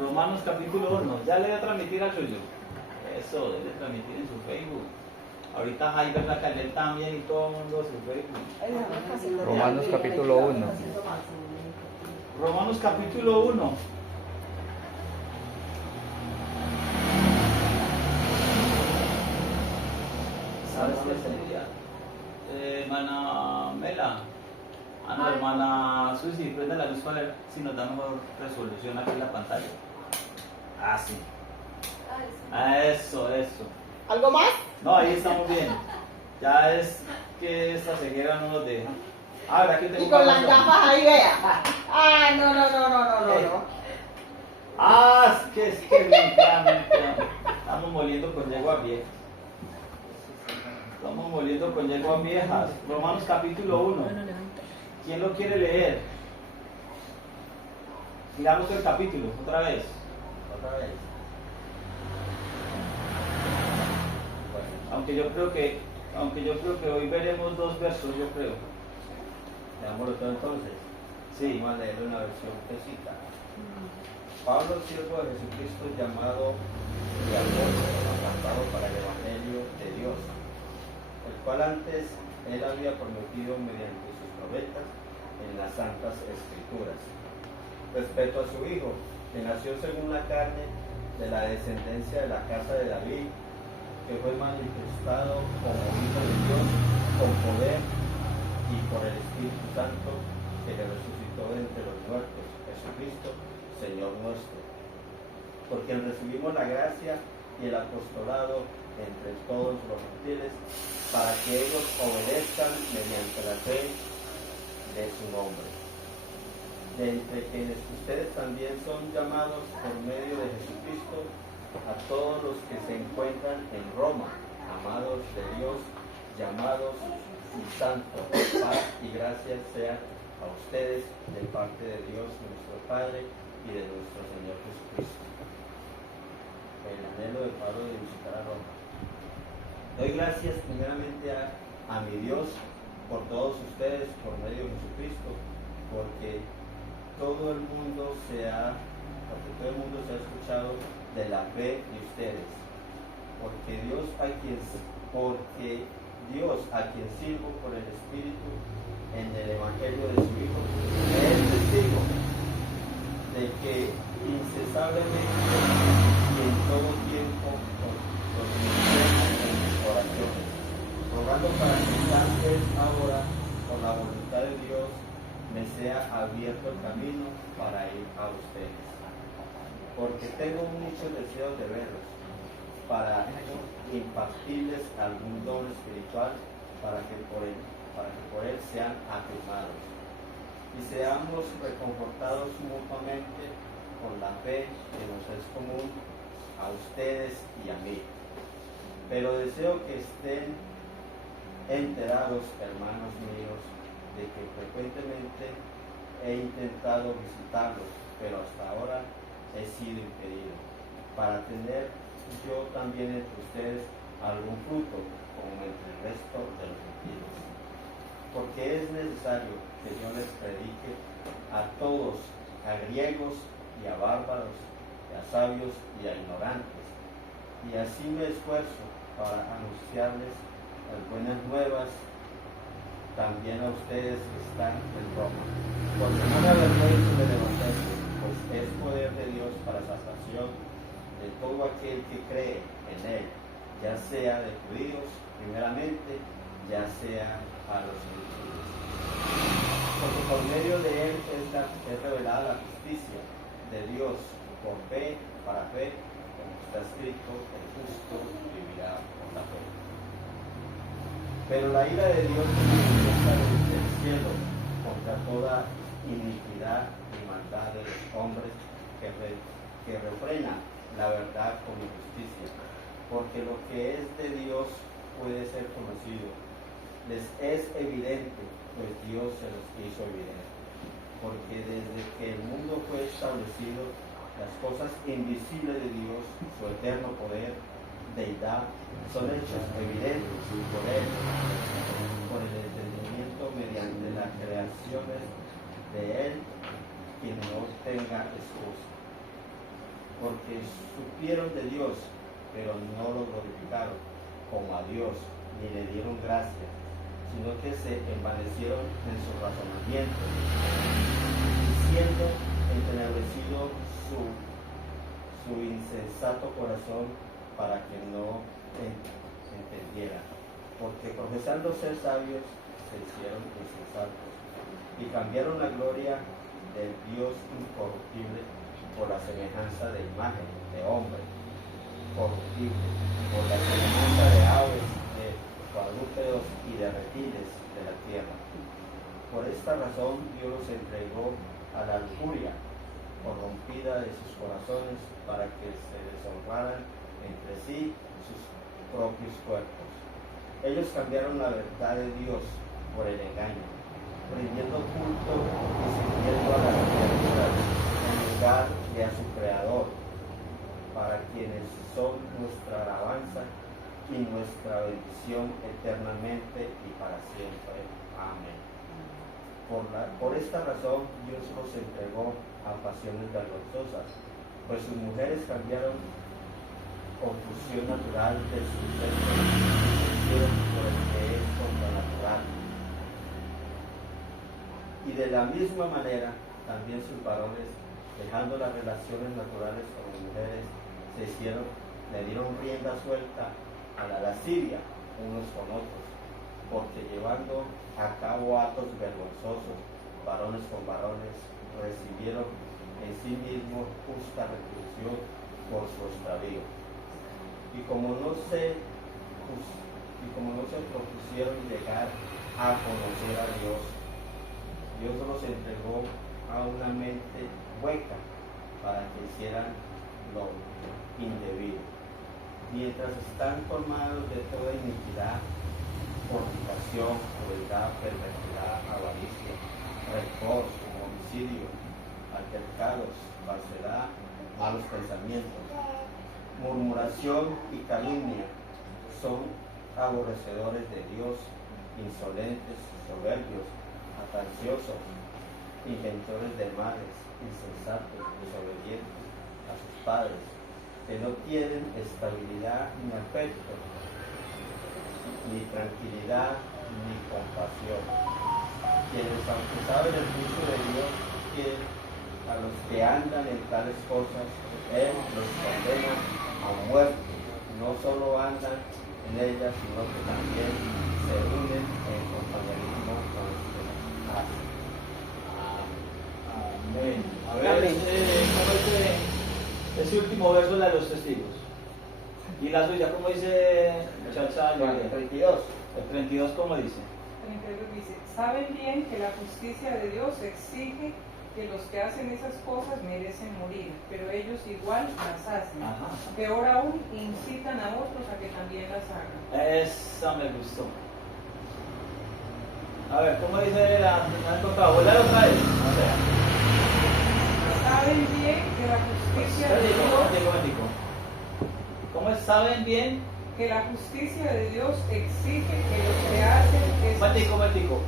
Romanos capítulo 1. Ya le voy a transmitir a Chuyo. Eso, debe transmitir en su Facebook. Ahorita Jaiber la cayó también y todo el mundo su Facebook. Romanos capítulo 1. Romanos capítulo 1. ¿Sabes qué sería? Hermana Mela. No, hermana Susi, prende la luz para ver si nos da mejor resolución aquí en la pantalla. Ah, sí. Eso. ¿Algo más? No, ahí estamos bien. Ya es que esta ceguera no nos deja. Ah, ¿verdad que tengo Y con las razón? gafas ahí, vea. Ay, no. Ah, es que definitivamente estamos moliendo con yeguas viejas. Estamos moliendo con yeguas viejas. Romanos capítulo 1. ¿Quién lo quiere leer? Miramos el capítulo, otra vez. Aunque yo creo que hoy veremos dos versos, yo creo. Leámoslo todo entonces. Sí. Vamos a leer una versión que cita. Pablo, siervo de Jesucristo, llamado y apartado para el Evangelio de Dios, el cual antes él había prometido mediante sus profetas en las Santas Escrituras, respecto a su Hijo, que nació según la carne, de la descendencia de la casa de David, que fue manifestado como Hijo de Dios con poder y por el Espíritu Santo, que le resucitó de entre los muertos, Jesucristo, Señor nuestro, por quien recibimos la gracia y el apostolado entre todos los gentiles, para que ellos obedezcan mediante la fe de su nombre, de entre quienes ustedes también son llamados por medio de Jesucristo, a todos los que se encuentran en Roma, amados de Dios, llamados y santos. Paz y gracia sean a ustedes de parte de Dios nuestro Padre y de nuestro Señor Jesucristo. El anhelo de Pablo de visitar a Roma. Doy gracias primeramente a mi Dios por todos ustedes, por medio de Jesucristo, porque todo el mundo se ha escuchado de la fe de ustedes, porque Dios a quien sirvo por el Espíritu en el Evangelio de su Hijo, es testigo de que incesablemente y en todo tiempo los menciono en mis oraciones, rogando para que antes ahora, por la voluntad de Dios, me sea abierto el camino para ir a ustedes, porque tengo muchos deseos de verlos, para impartirles algún don espiritual, para que por él sean afirmados y seamos reconfortados mutuamente con la fe que nos es común a ustedes y a mí. Pero deseo que estén enterados, hermanos míos, de que frecuentemente he intentado visitarlos, pero hasta ahora he sido impedido, para tener yo también entre ustedes algún fruto, como entre el resto de los gentiles. Porque es necesario que yo les predique a todos, a griegos y a bárbaros, y a sabios y a ignorantes, y así me esfuerzo para anunciarles las buenas nuevas también a ustedes que están en Roma. Porque no me avergüenzo del Evangelio, pues es poder de Dios para salvación de todo aquel que cree en él, ya sea de judíos primeramente, ya sea a los gentiles. Porque por medio de él es revelada la justicia de Dios por fe, para fe, como está escrito, el justo vivirá por la fe. Pero la ira de Dios se manifiesta desde el cielo contra toda iniquidad y maldad de los hombres que refrenan la verdad con injusticia, porque lo que es de Dios puede ser conocido. Les es evidente, pues Dios se los hizo evidente. Porque desde que el mundo fue establecido, las cosas invisibles de Dios, su eterno poder, deidad, son hechas evidentes por él, por el entendimiento mediante las creaciones de él, quien no tenga excusa. porque supieron de Dios, pero no lo glorificaron como a Dios, ni le dieron gracias, sino que se envanecieron en su razonamiento, siendo entenebrecido su insensato corazón para que no entendiera, porque profesando ser sabios se hicieron insensatos y cambiaron la gloria del Dios incorruptible por la semejanza de imagen de hombre corruptible, por la semejanza de aves, de cuadrúpedos y de reptiles de la tierra. Por esta razón Dios los entregó a la lujuria corrompida de sus corazones para que se deshonraran entre sí sus propios cuerpos. Ellos cambiaron la verdad de Dios por el engaño, rindiendo culto y sirviendo a la criatura en lugar de a su Creador, para quienes son nuestra alabanza y nuestra bendición eternamente y para siempre. Amén. Por esta razón Dios los entregó a pasiones vergonzosas, pues sus mujeres cambiaron confusión natural de su sexo por el que es contranatural. Y de la misma manera también sus varones, dejando las relaciones naturales con las mujeres, le dieron rienda suelta a la lascivia unos con otros, porque llevando a cabo actos vergonzosos, varones con varones, recibieron en sí mismos justa retribución por su extravío. Y como no se propusieron llegar a conocer a Dios, Dios los entregó a una mente hueca para que hicieran lo indebido, mientras están colmados de toda iniquidad, fornicación, crueldad, perversidad, avaricia, rencor, homicidio, altercados, falsedad, malos pensamientos, murmuración y calumnia. Son aborrecedores de Dios, insolentes, soberbios, atanciosos, inventores de males, insensatos, desobedientes a sus padres, que no tienen estabilidad ni afecto, ni tranquilidad, ni compasión, quienes, aunque saben el juicio de Dios, que a los que andan en tales cosas, Él los condena a muerte. No solo andan en ellas, sino que también se unen en compañerismo con los que las hacen. Amén. A ver, ¿cómo dice ese último verso de los testigos? ¿Y la suya cómo dice, muchacha? El 32. El 32, ¿cómo dice? 32 dice, saben bien que la justicia de Dios exige que los que hacen esas cosas merecen morir, pero ellos igual las hacen. Ajá. Peor aún, incitan a otros a que también las hagan. Esa me gustó. A ver, ¿cómo dice la encontrado? ¿Volar otra vez? O sea, Saben bien que la justicia de Dios, ¿cómo es? ¿Saben bien? que la justicia de Dios exige que los que hacen esas Momentico.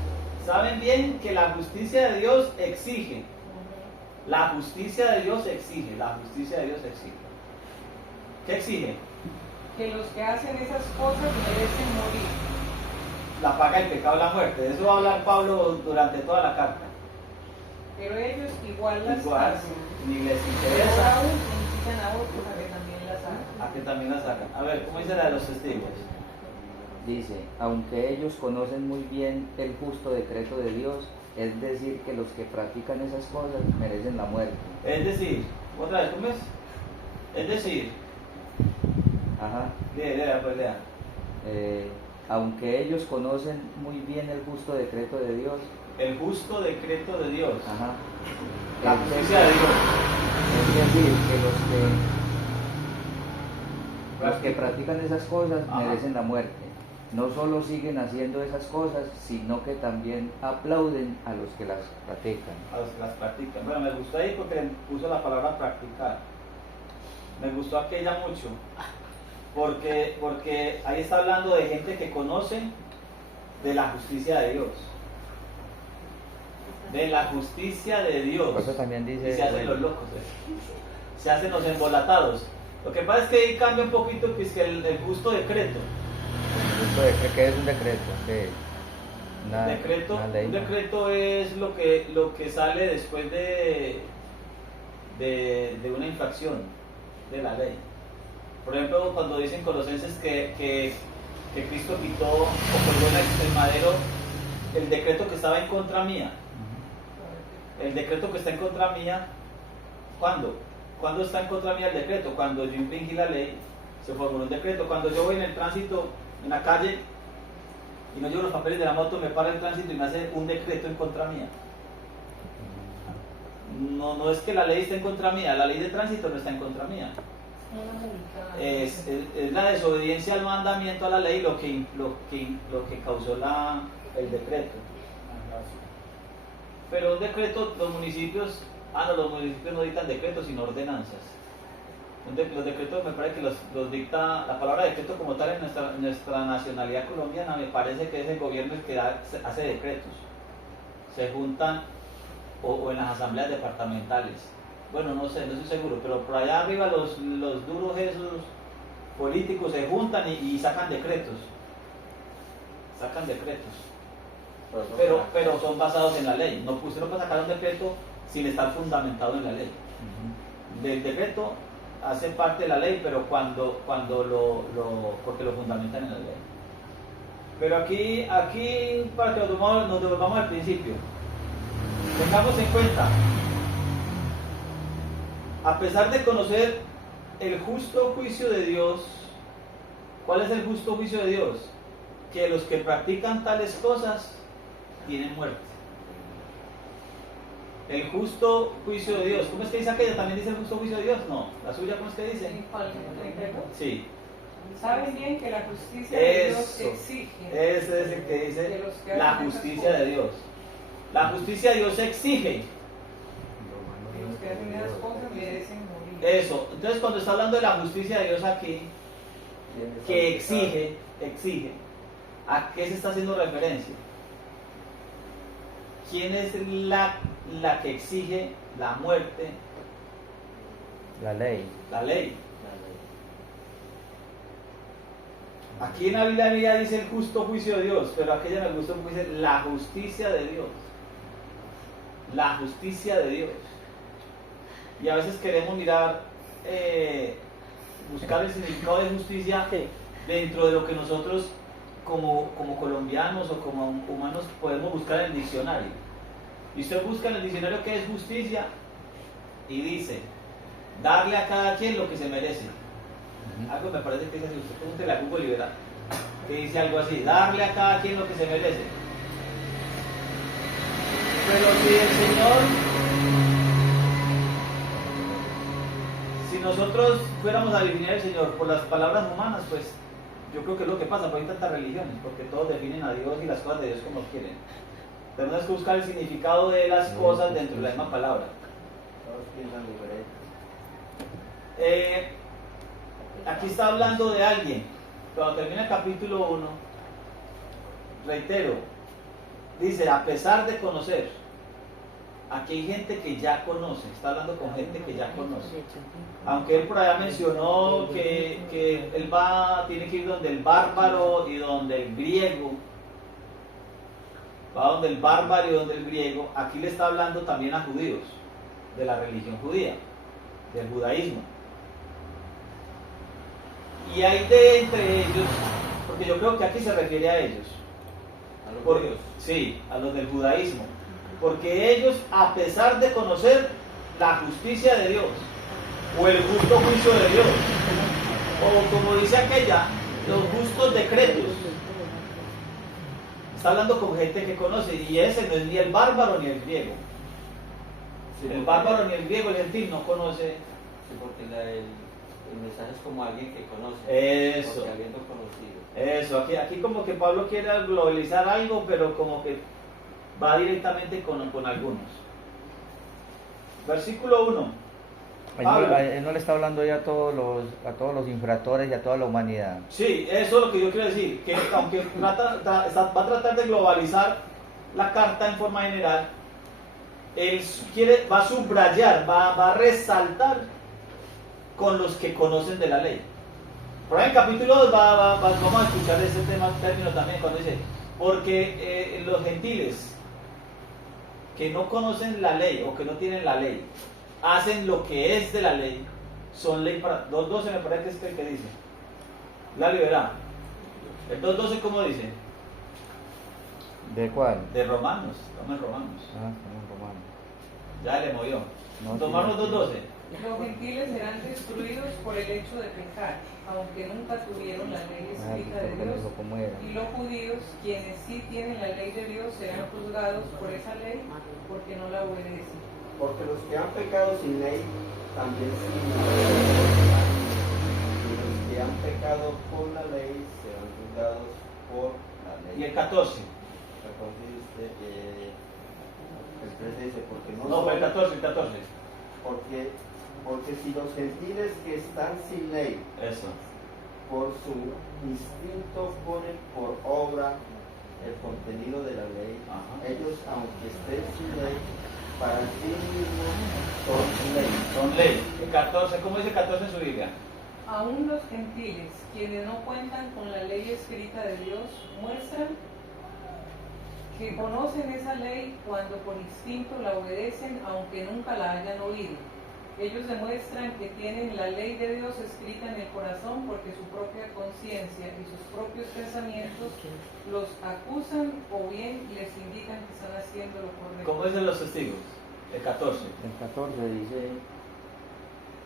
¿Saben bien que la justicia de Dios exige? La justicia de Dios exige. La justicia de Dios exige. ¿Qué exige? que los que hacen esas cosas merecen morir. La paga el pecado, la muerte. De eso va a hablar Pablo durante toda la carta. Pero ellos igual las Igual, hacen. ni les Peor interesa aún, incitan a otros a que también las hagan. a que también la sacan. A ver, ¿cómo dice la de los testigos? Dice, aunque ellos conocen muy bien el justo decreto de Dios, es decir, que los que practican esas cosas merecen la muerte. Es decir, otra vez, ¿cómo es? Es decir, Ajá. lea. Aunque ellos conocen muy bien el justo decreto de Dios, El justo decreto de Dios. ajá. La justicia de Dios. Es decir, que los que practican esas cosas Ajá. merecen la muerte. No solo siguen haciendo esas cosas, sino que también aplauden a los que las practican. A los que las practican. Bueno, me gustó ahí porque puso la palabra practicar. Me gustó aquella mucho. Porque ahí está hablando de gente que conoce de la justicia de Dios. De la justicia de Dios. Por eso también dice, Y se hacen bueno, los locos. se hacen los embolatados. Lo que pasa es que ahí cambia un poquito, que es que el justo decreto. ¿Qué es un decreto? ¿Qué es? Una ley. Un decreto es lo que sale después de una infracción de la ley. Por ejemplo, cuando dicen Colosenses que Cristo quitó o colgó en el madero el decreto que estaba en contra mía. El decreto que está en contra mía, ¿cuándo? ¿Cuándo está en contra mía el decreto? Cuando yo infringí la ley, se formuló un decreto. Cuando yo voy en el tránsito, en la calle, y no llevo los papeles de la moto, me para el tránsito y me hace un decreto en contra mía. No es que la ley esté en contra mía, la ley de tránsito no está en contra mía. Es la desobediencia al mandamiento, a la ley, lo que causó el decreto. Pero un decreto, los municipios no dictan decretos, sino ordenanzas. Los decretos me parece que los dicta, la palabra decreto como tal en nuestra nacionalidad colombiana, me parece que es el gobierno el que hace decretos. Se juntan o en las asambleas departamentales. Bueno, no sé, no estoy seguro, pero por allá arriba los duros esos políticos se juntan y sacan decretos. Sacan decretos. Pero son basados en la ley. Usted no puede sacar un decreto sin estar fundamentado en la ley. Del decreto hace parte de la ley, pero porque lo fundamentan en la ley. Pero aquí para que nos devolvamos al principio, tengamos en cuenta, a pesar de conocer el justo juicio de Dios, ¿cuál es el justo juicio de Dios? Que los que practican tales cosas tienen muerte. El justo juicio de Dios. ¿Cómo es que dice aquella? ¿También dice el justo juicio de Dios? No. ¿La suya cómo es que dice? Sí. Saben bien que la justicia de Dios exige. Ese es el que dice la justicia de Dios. La justicia de Dios exige. Los que hacen esas cosas merecen morir. Eso. Entonces, cuando está hablando de la justicia de Dios aquí, que exige, ¿a qué se está haciendo referencia? ¿Quién es la que exige la muerte? La ley. La ley. Aquí en la Biblia dice el justo juicio de Dios, pero aquella en el justo juicio dice la justicia de Dios. La justicia de Dios. Y a veces queremos mirar, buscar el significado de justicia dentro de lo que nosotros como colombianos o como humanos podemos buscar en el diccionario. Y usted busca en el diccionario qué es justicia y dice darle a cada quien lo que se merece. Algo me parece que es así. Usted pregúntele a Google y verá que dice algo así: darle a cada quien lo que se merece. Pero si nosotros fuéramos a definir al Señor por las palabras humanas, pues yo creo que es lo que pasa, porque hay tantas religiones, porque todos definen a Dios y las cosas de Dios como quieren. Tenemos que buscar el significado de las cosas dentro de la misma palabra. Todos piensan diferente. Aquí está hablando de alguien. Cuando termina el capítulo 1, reitero, dice, a pesar de conocer, aquí hay gente que ya conoce, está hablando con gente que ya conoce. Aunque él por allá mencionó que él tiene que ir donde el bárbaro y donde el griego, va donde el bárbaro y donde el griego, aquí le está hablando también a judíos, de la religión judía, del judaísmo. Y hay entre ellos, porque yo creo que aquí se refiere a ellos. ¿A los Porque, judíos? sí, a los del judaísmo. Porque ellos, a pesar de conocer la justicia de Dios, o el justo juicio de Dios, o como dice aquella, los justos decretos, está hablando con gente que conoce, y ese no es ni el bárbaro ni el griego. El bárbaro ni el griego, el gentil, no conoce. Sí, porque el mensaje es como alguien que conoce. Eso. Porque habiendo conocido. Eso, aquí como que Pablo quiere globalizar algo, pero como que va directamente con algunos. Versículo 1. Él no le está hablando ya a todos los infractores y a toda la humanidad. Sí, eso es lo que yo quiero decir, que aunque va a tratar de globalizar la carta en forma general, él va a subrayar, va a resaltar con los que conocen de la ley. Por ahí en capítulo 2 vamos a escuchar ese término también cuando dice, porque los gentiles que no conocen la ley o que no tienen la ley, hacen lo que es de la ley, son ley para... 2.12 me parece que es el que dice. La liberá. El 2.12 ¿cómo dice? ¿De cuál? De Romanos, estamos en Romanos. Ah, estamos en Romanos. Ya le movió. No, Romanos sí, 2.12. Los gentiles serán destruidos por el hecho de pecar, aunque nunca tuvieron la ley Ah, escrita de porque Dios. dijo cómo era. Y los judíos, quienes sí tienen la ley de Dios, serán juzgados por esa ley porque no la obedecen. Porque los que han pecado sin ley también sin ley. Y los que han pecado con la ley serán juzgados por la ley. Y el 14. El 13 dice, porque no No, son- el 14. porque si los gentiles que están sin ley Eso. por su instinto ponen por obra el contenido de la ley, Ajá. ellos aunque estén sin ley, para sí mismos son ley. Son ley. El 14, ¿cómo dice 14 en su Biblia? Aún los gentiles, quienes no cuentan con la ley escrita de Dios, muestran que conocen esa ley cuando por instinto la obedecen, aunque nunca la hayan oído. Ellos demuestran que tienen la ley de Dios escrita en el corazón porque su propia conciencia y sus propios pensamientos los acusan o bien les indican que están haciendo lo correcto. ¿Cómo dicen los testigos? El 14. El 14 dice,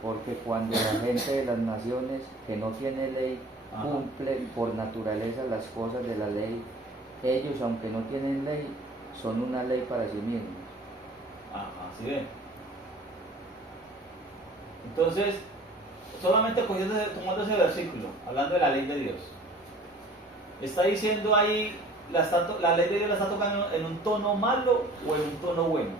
porque cuando la gente de las naciones que no tiene ley Ajá. cumple por naturaleza las cosas de la ley, ellos aunque no tienen ley, son una ley para sí mismos. Ajá, ¿sí ven? Entonces, solamente tomando ese versículo, hablando de la ley de Dios, está diciendo ahí, la ley de Dios la está tocando en un tono malo o en un tono bueno.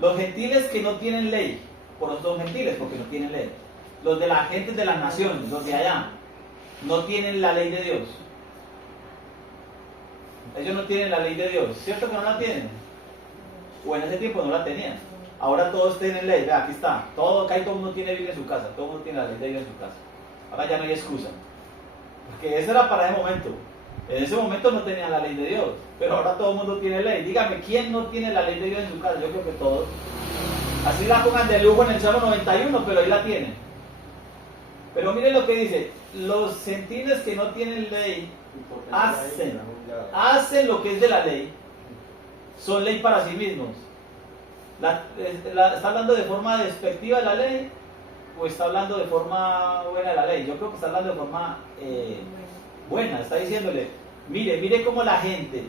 Los gentiles que no tienen ley, por los dos gentiles, porque no tienen ley, los de la gente de las naciones, los de allá, no tienen la ley de Dios. Ellos no tienen la ley de Dios, ¿cierto que no la tienen? O en ese tiempo no la tenían. Ahora todos tienen ley, vea, aquí está. Acá todo el mundo tiene Biblia en su casa, todo el mundo tiene la ley de Dios en su casa. Ahora ya no hay excusa. Porque eso era para ese momento. En ese momento no tenían la ley de Dios, pero ahora todo el mundo tiene ley. Dígame, ¿quién no tiene la ley de Dios en su casa? Yo creo que todos. Así la pongan de lujo en el Salmo 91, pero ahí la tienen. Pero miren lo que dice, los gentiles que no tienen ley hacen lo que es de la ley, son ley para sí mismos. ¿Está hablando de forma despectiva de la ley o está hablando de forma buena de la ley? Yo creo que está hablando de forma buena. Está diciéndole, mire cómo la gente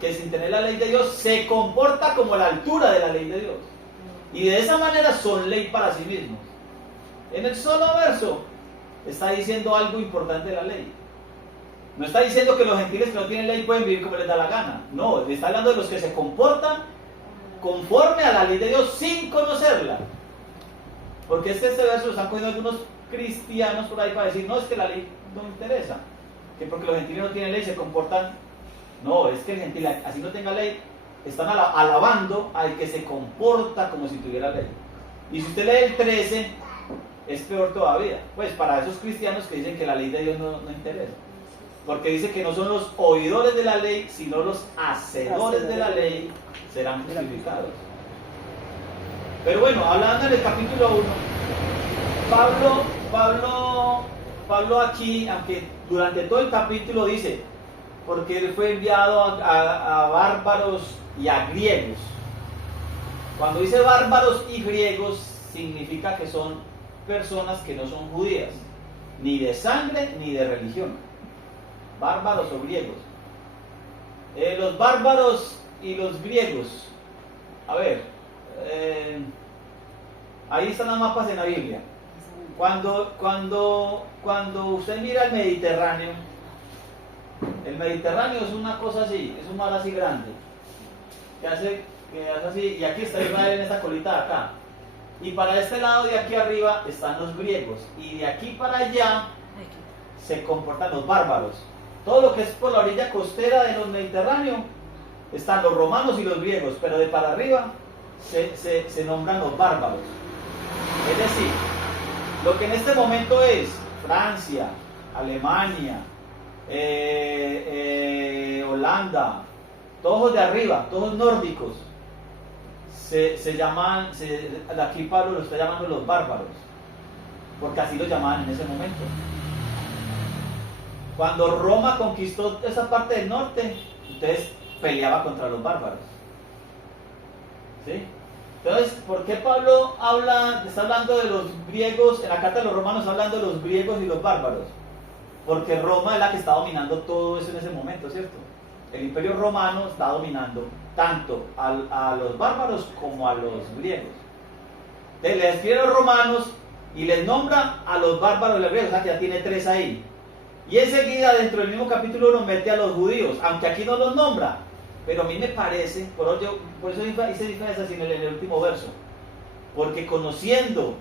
que sin tener la ley de Dios se comporta como a la altura de la ley de Dios. Y de esa manera son ley para sí mismos. En el solo verso está diciendo algo importante de la ley. No está diciendo que los gentiles que no tienen ley pueden vivir como les da la gana. No, está hablando de los que se comportan conforme a la ley de Dios sin conocerla. Porque este verso lo están cogiendo algunos cristianos por ahí para decir, no, es que la ley no interesa. Que porque los gentiles no tienen ley se comportan. No, es que el gentil, así no tenga ley, están alabando al que se comporta como si tuviera ley. Y si usted lee el 13, es peor todavía. Pues para esos cristianos que dicen que la ley de Dios no interesa. Porque dice que no son los oidores de la ley, sino los hacedores de la ley serán justificados. Pero bueno, hablando en el capítulo 1, Pablo aquí, aunque durante todo el capítulo dice, porque él fue enviado a bárbaros y a griegos. Cuando dice bárbaros y griegos, significa que son personas que no son judías, ni de sangre ni de religión. Bárbaros o griegos. Los bárbaros y los griegos. A ver, ahí están las mapas en la Biblia. Cuando usted mira el Mediterráneo es una cosa así, es un mar así grande, que hace así, y aquí está Israel en esta colita de acá. Y para este lado de aquí arriba están los griegos, y de aquí para allá se comportan los bárbaros. Todo lo que es por la orilla costera de los Mediterráneo están los romanos y los griegos, pero de para arriba se nombran los bárbaros. Es decir, lo que en este momento es Francia, Alemania, Holanda, todos de arriba, todos nórdicos, se llaman, aquí Pablo lo está llamando los bárbaros, porque así lo llamaban en ese momento. Cuando Roma conquistó esa parte del norte, entonces peleaba contra los bárbaros. ¿Sí? Entonces, ¿por qué Pablo está hablando de los griegos, en la carta de los romanos está hablando de los griegos y los bárbaros? Porque Roma es la que está dominando todo eso en ese momento, ¿cierto? El imperio romano está dominando tanto a los bárbaros como a los griegos. Entonces le escribe a los romanos y les nombra a los bárbaros y los griegos, o sea que ya tiene 3 ahí. Y enseguida dentro del mismo capítulo 1 mete a los judíos, aunque aquí no los nombra. Pero a mí me parece, por eso hice diferencia en el último verso, porque conociendo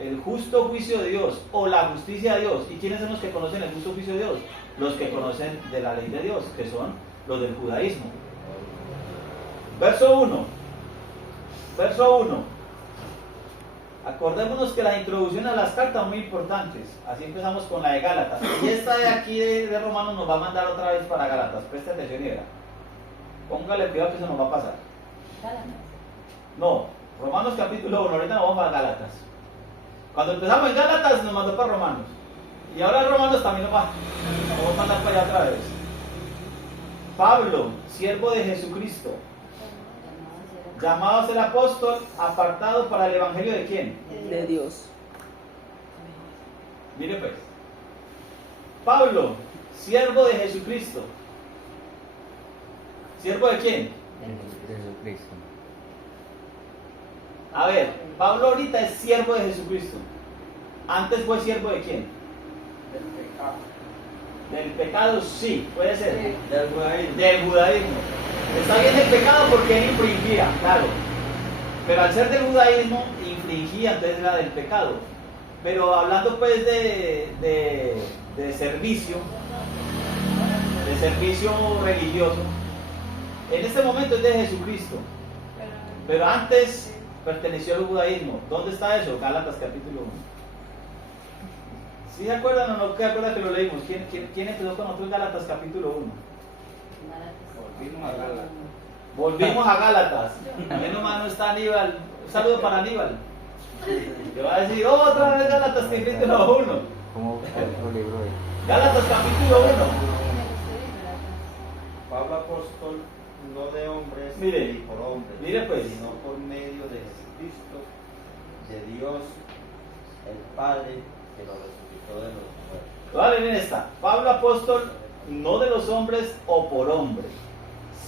el justo juicio de Dios o la justicia de Dios, ¿y quiénes son los que conocen el justo juicio de Dios? Los que conocen de la ley de Dios, que son los del judaísmo. Verso 1. Acordémonos que la introducción a las cartas son muy importantes. Así empezamos con la de Gálatas. Y esta de aquí de Romanos nos va a mandar otra vez para Gálatas. Preste atención y verá. Póngale cuidado que eso nos va a pasar. No, Romanos capítulo 1, ahorita nos vamos para Gálatas. Cuando empezamos en Gálatas nos mandó para Romanos. Y ahora en Romanos también nos vamos a mandar para allá otra vez. Pablo, siervo de Jesucristo, llamado a ser apóstol, apartado para el evangelio de ¿quién? De Dios. Mire pues. Pablo, siervo de Jesucristo. ¿Siervo de quién? De Jesucristo. A ver, Pablo ahorita es siervo de Jesucristo. Antes fue siervo de quién? Del pecado. Del pecado, sí, puede ser. Sí. Del judaísmo. Del judaísmo. Está bien el pecado porque él infringía, claro. Pero al ser del judaísmo, infringía, entonces era del pecado. Pero hablando pues de servicio religioso, en este momento es de Jesucristo. Pero antes perteneció al judaísmo. ¿Dónde está eso? Gálatas capítulo 1. ¿Sí se acuerdan o no? ¿Qué acuerdan que lo leímos? ¿Quién empezó con nosotros Gálatas capítulo 1? Volvimos a Gálatas. Menos mal no está Aníbal. Un saludo para Aníbal. Que va a decir otra vez Gálatas capítulo 1. ¿Cómo buscar otro libro de Gálatas capítulo 1. Pablo apóstol, no de hombres Mire, ni por hombres, mire pues. sino por medio de Jesucristo, de Dios, el Padre, que lo resucitó de los muertos. Vale, en esta. Pablo apóstol, no de los hombres o por hombres,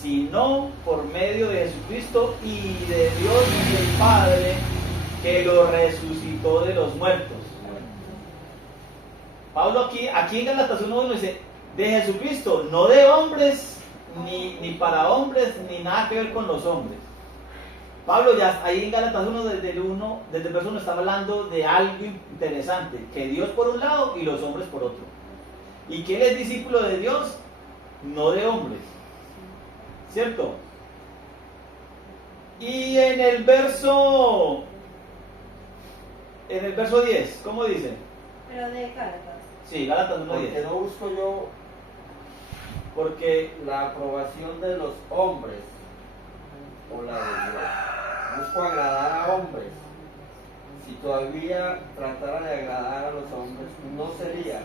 sino por medio de Jesucristo y de Dios y el Padre, que lo resucitó de los muertos. Pablo aquí en Gálatas 1 dice, de Jesucristo, no de hombres, ni para hombres, ni nada que ver con los hombres. Pablo ya ahí en Gálatas 1, desde el verso 1 está hablando de algo interesante, que Dios por un lado y los hombres por otro. Y que él es discípulo de Dios, no de hombres. ¿Cierto? Y en el verso 10, ¿cómo dice? Pero de Gálatas. Sí, Gálatas 1:10. Porque no busco yo Porque la aprobación de los hombres o la de Dios. Busco agradar a hombres. Si todavía tratara de agradar a los hombres, no sería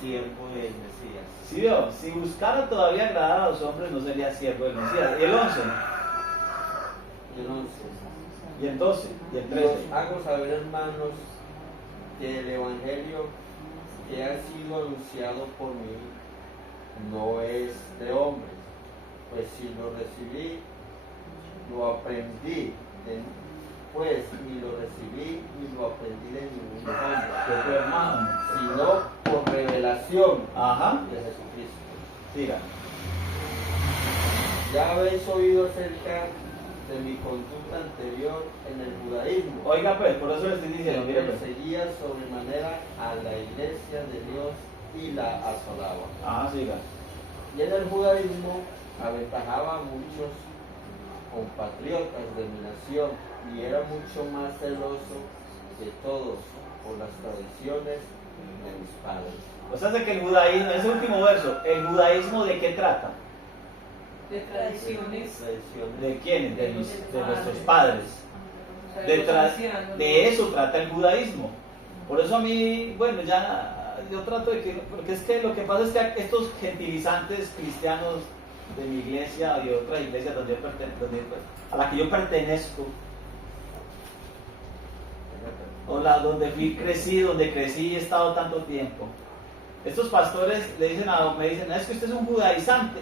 siervo del Mesías. sí, veo, si buscara todavía agradar a los hombres, no sería siervo del Mesías. Y el 11, Y el 11. y el 12, y el Y 13. os hago saber, hermanos, que el evangelio que ha sido anunciado por mí no es de hombres, pues si lo recibí, lo aprendí, pues ni lo recibí ni lo aprendí de ningún hombre, De tu hermano. sino por revelación Ajá, de Jesucristo. siga. Ya habéis oído acerca de mi conducta anterior en el judaísmo, Oiga pues, por eso le estoy diciendo, que mire pues. perseguía sobremanera a la iglesia de Dios y la asolaba. Ajá, siga. Y en el judaísmo aventajaba a muchos compatriotas de mi nación y era mucho más celoso de todos por las tradiciones de mis padres. O sea, de que el judaísmo, ese último verso, ¿el judaísmo de qué trata? De tradiciones. Tradiciones. ¿De quiénes? De nuestros padres. O sea, De, los ancianos, de eso trata el judaísmo. Por eso a mí, bueno, ya yo trato de que, porque es que lo que pasa es que estos gentilizantes cristianos de mi iglesia y otras iglesias a la que yo pertenezco, o donde fui crecido, donde crecí y he estado tanto tiempo, estos pastores me dicen, es que usted es un judaizante.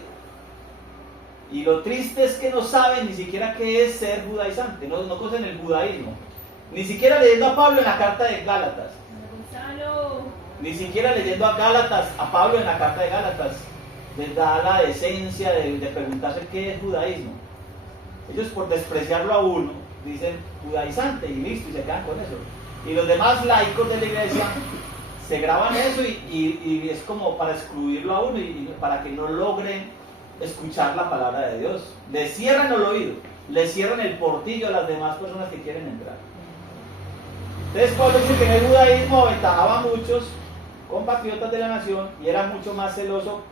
Y lo triste es que no saben ni siquiera qué es ser judaizante, no conocen el judaísmo. Ni siquiera leyendo a Pablo en la carta de Gálatas. Ni siquiera leyendo a Gálatas, a Pablo en la carta de Gálatas, les da la decencia de preguntarse qué es judaísmo. Ellos, por despreciarlo a uno, dicen judaizante y listo, y se quedan con eso. Y los demás laicos de la iglesia se graban eso y es como para excluirlo a uno y para que no logren escuchar la palabra de Dios. Le cierran el oído, le cierran el portillo a las demás personas que quieren entrar. Entonces Pablo dice que en el judaísmo aventajaba a muchos compatriotas de la nación y era mucho más celoso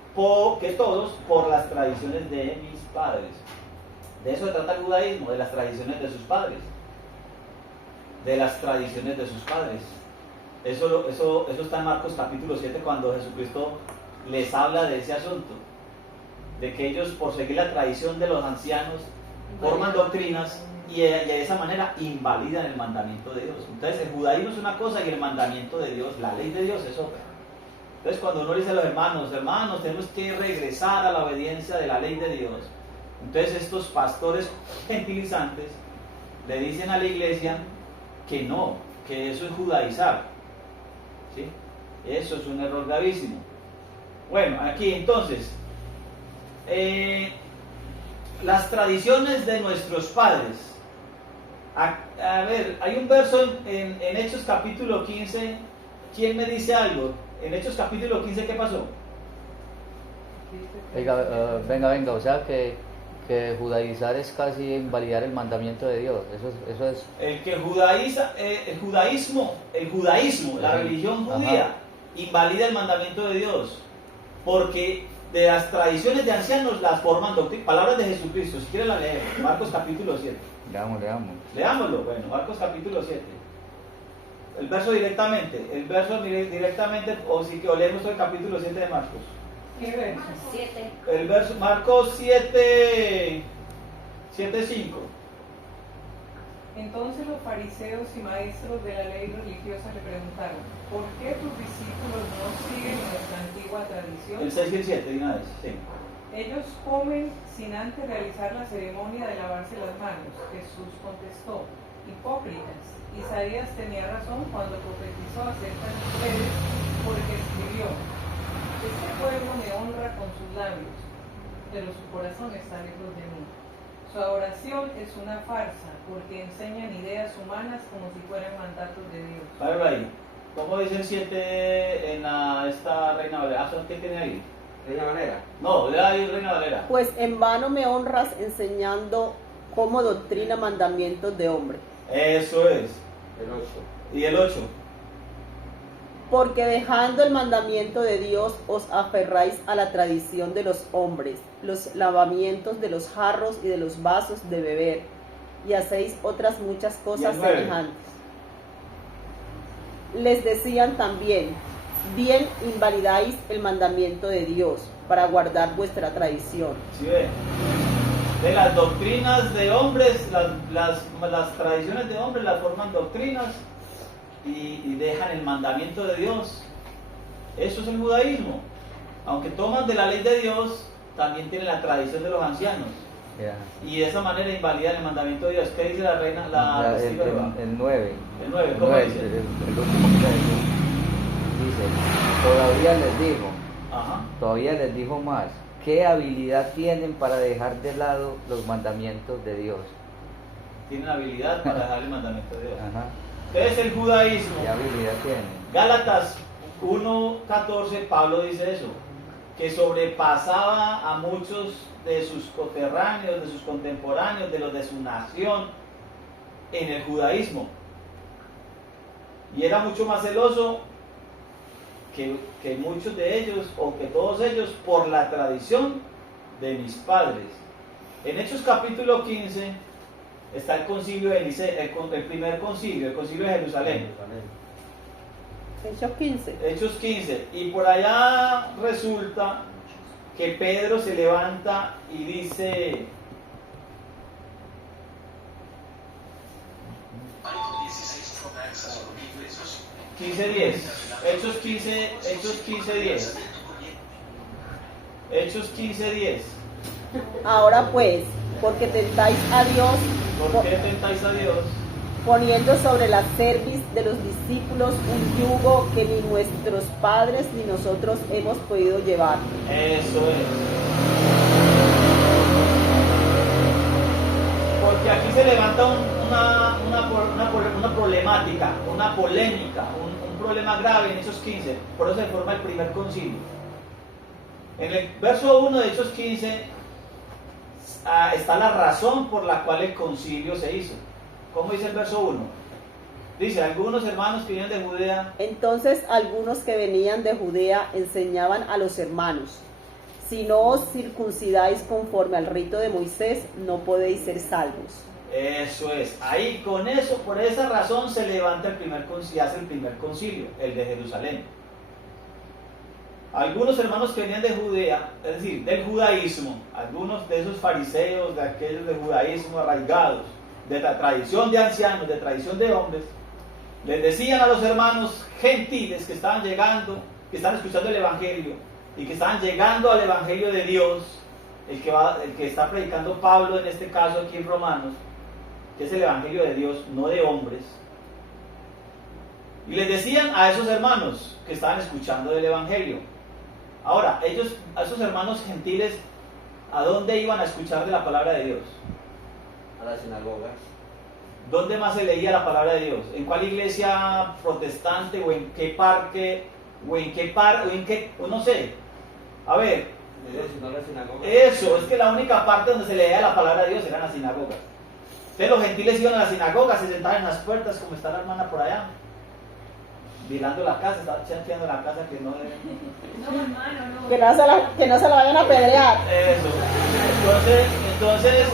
que todos por las tradiciones de mis padres. De eso se trata el judaísmo, de las tradiciones de sus padres. De las tradiciones de sus padres. Eso está en Marcos capítulo 7 cuando Jesucristo les habla de ese asunto. De que ellos, por seguir la tradición de los ancianos, forman doctrinas y de esa manera invalidan el mandamiento de Dios. Entonces el judaísmo es una cosa y el mandamiento de Dios, la ley de Dios es otra. Entonces cuando uno dice a los hermanos, tenemos que regresar a la obediencia de la ley de Dios. Entonces estos pastores gentilizantes le dicen a la iglesia que no, que eso es judaizar. ¿Sí? Eso es un error gravísimo. Bueno, aquí entonces, las tradiciones de nuestros padres. A ver, hay un verso en Hechos capítulo 15. ¿Quién me dice algo? En Hechos capítulo 15, ¿qué pasó? Oiga, venga, o sea que judaizar es casi invalidar el mandamiento de Dios. Eso es. El que judaiza, el judaísmo, la religión judía, invalida el mandamiento de Dios, porque de las tradiciones de ancianos las forman doctrinas. Palabras de Jesucristo, si quieren la leemos, Marcos capítulo 7. Leámoslo, bueno, Marcos capítulo 7. El verso directamente, o leemos todo el capítulo 7 de Marcos. ¿Qué verso? 7. El verso, Marcos 7, 5. Entonces los fariseos y maestros de la ley religiosa le preguntaron, ¿por qué tus discípulos no siguen nuestra antigua tradición? El 6 y el 7, de una vez, sí. Ellos comen sin antes realizar la ceremonia de lavarse las manos. Jesús contestó, hipócritas. Isaías tenía razón cuando profetizó acerca de ustedes, porque escribió, este pueblo me honra con sus labios, pero su corazón está lejos de mí. Su adoración es una farsa, porque enseñan ideas humanas como si fueran mandatos de Dios. Páralo ahí. ¿Cómo dice el 7 en esta Reina Valera? ¿Qué tiene ahí? ¿Reina Valera? No, de ahí Reina Valera. Pues en vano me honras enseñando como doctrina mandamientos de hombre. Eso es. El 8. Y el 8. Porque dejando el mandamiento de Dios os aferráis a la tradición de los hombres, los lavamientos de los jarros y de los vasos de beber, y hacéis otras muchas cosas semejantes. Les decían también, bien invalidáis el mandamiento de Dios para guardar vuestra tradición. ¿Sí ve? De las doctrinas de hombres, las tradiciones de hombres las forman doctrinas y dejan el mandamiento de Dios. Eso es el judaísmo. Aunque toman de la ley de Dios, también tienen la tradición de los ancianos. Yeah. Y de esa manera invalidan el mandamiento de Dios. ¿Qué dice la reina? El 9. El 9, ¿cómo dice? El último que dice, todavía les dijo más, ¿qué habilidad tienen para dejar de lado los mandamientos de Dios? Tienen habilidad para dejar el mandamiento de Dios. Ajá. Entonces el judaísmo. ¿Qué habilidad tienen? Gálatas 1:14, Pablo dice eso, que sobrepasaba a muchos de sus coterráneos, de sus contemporáneos, de los de su nación en el judaísmo. Y era mucho más celoso que muchos de ellos, o que todos ellos, por la tradición de mis padres. En Hechos capítulo 15 está el concilio de el primer concilio, el concilio de Jerusalén. Hechos 15. Hechos 15. Y por allá resulta que Pedro se levanta y dice... 15:10. Hechos 15, Hechos 15:10. Hechos 15:10. Ahora pues, porque tentáis a Dios, ¿Por qué tentáis a Dios? poniendo sobre la cerviz de los discípulos un yugo que ni nuestros padres ni nosotros hemos podido llevar. Eso es. Porque aquí se levanta una problemática, una polémica, un problema grave en Hechos 15. Por eso se forma el primer concilio. En el verso 1 de Hechos 15 está la razón por la cual el concilio se hizo. ¿Cómo dice el verso 1? Dice, algunos hermanos que vienen de Judea. Entonces algunos que venían de Judea enseñaban a los hermanos: si no os circuncidáis conforme al rito de Moisés, no podéis ser salvos. Eso es, ahí con eso, por esa razón se levanta el primer concilio, hace el primer concilio, el de Jerusalén. Algunos hermanos que venían de Judea, es decir, del judaísmo, algunos de esos fariseos, de aquellos de judaísmo arraigados, de la tradición de ancianos, de tradición de hombres, les decían a los hermanos gentiles que estaban llegando, que estaban escuchando el evangelio y que estaban llegando al evangelio de Dios, el que está predicando Pablo en este caso aquí en Romanos, que es el evangelio de Dios, no de hombres. Y les decían a esos hermanos que estaban escuchando del evangelio. Ahora, a esos hermanos gentiles, ¿a dónde iban a escuchar de la palabra de Dios? A las sinagogas. ¿Dónde más se leía la palabra de Dios? ¿En cuál iglesia protestante o en qué parque o en qué, no sé? A ver, eso, es que la única parte donde se leía la palabra de Dios eran las sinagogas. Entonces los gentiles iban a las sinagogas, se sentaban en las puertas, como está la hermana por allá, vigilando la casa, estaba chanceando la casa que no debe. No, hermano, no. Que no se la vayan a apedrear. Eso. Entonces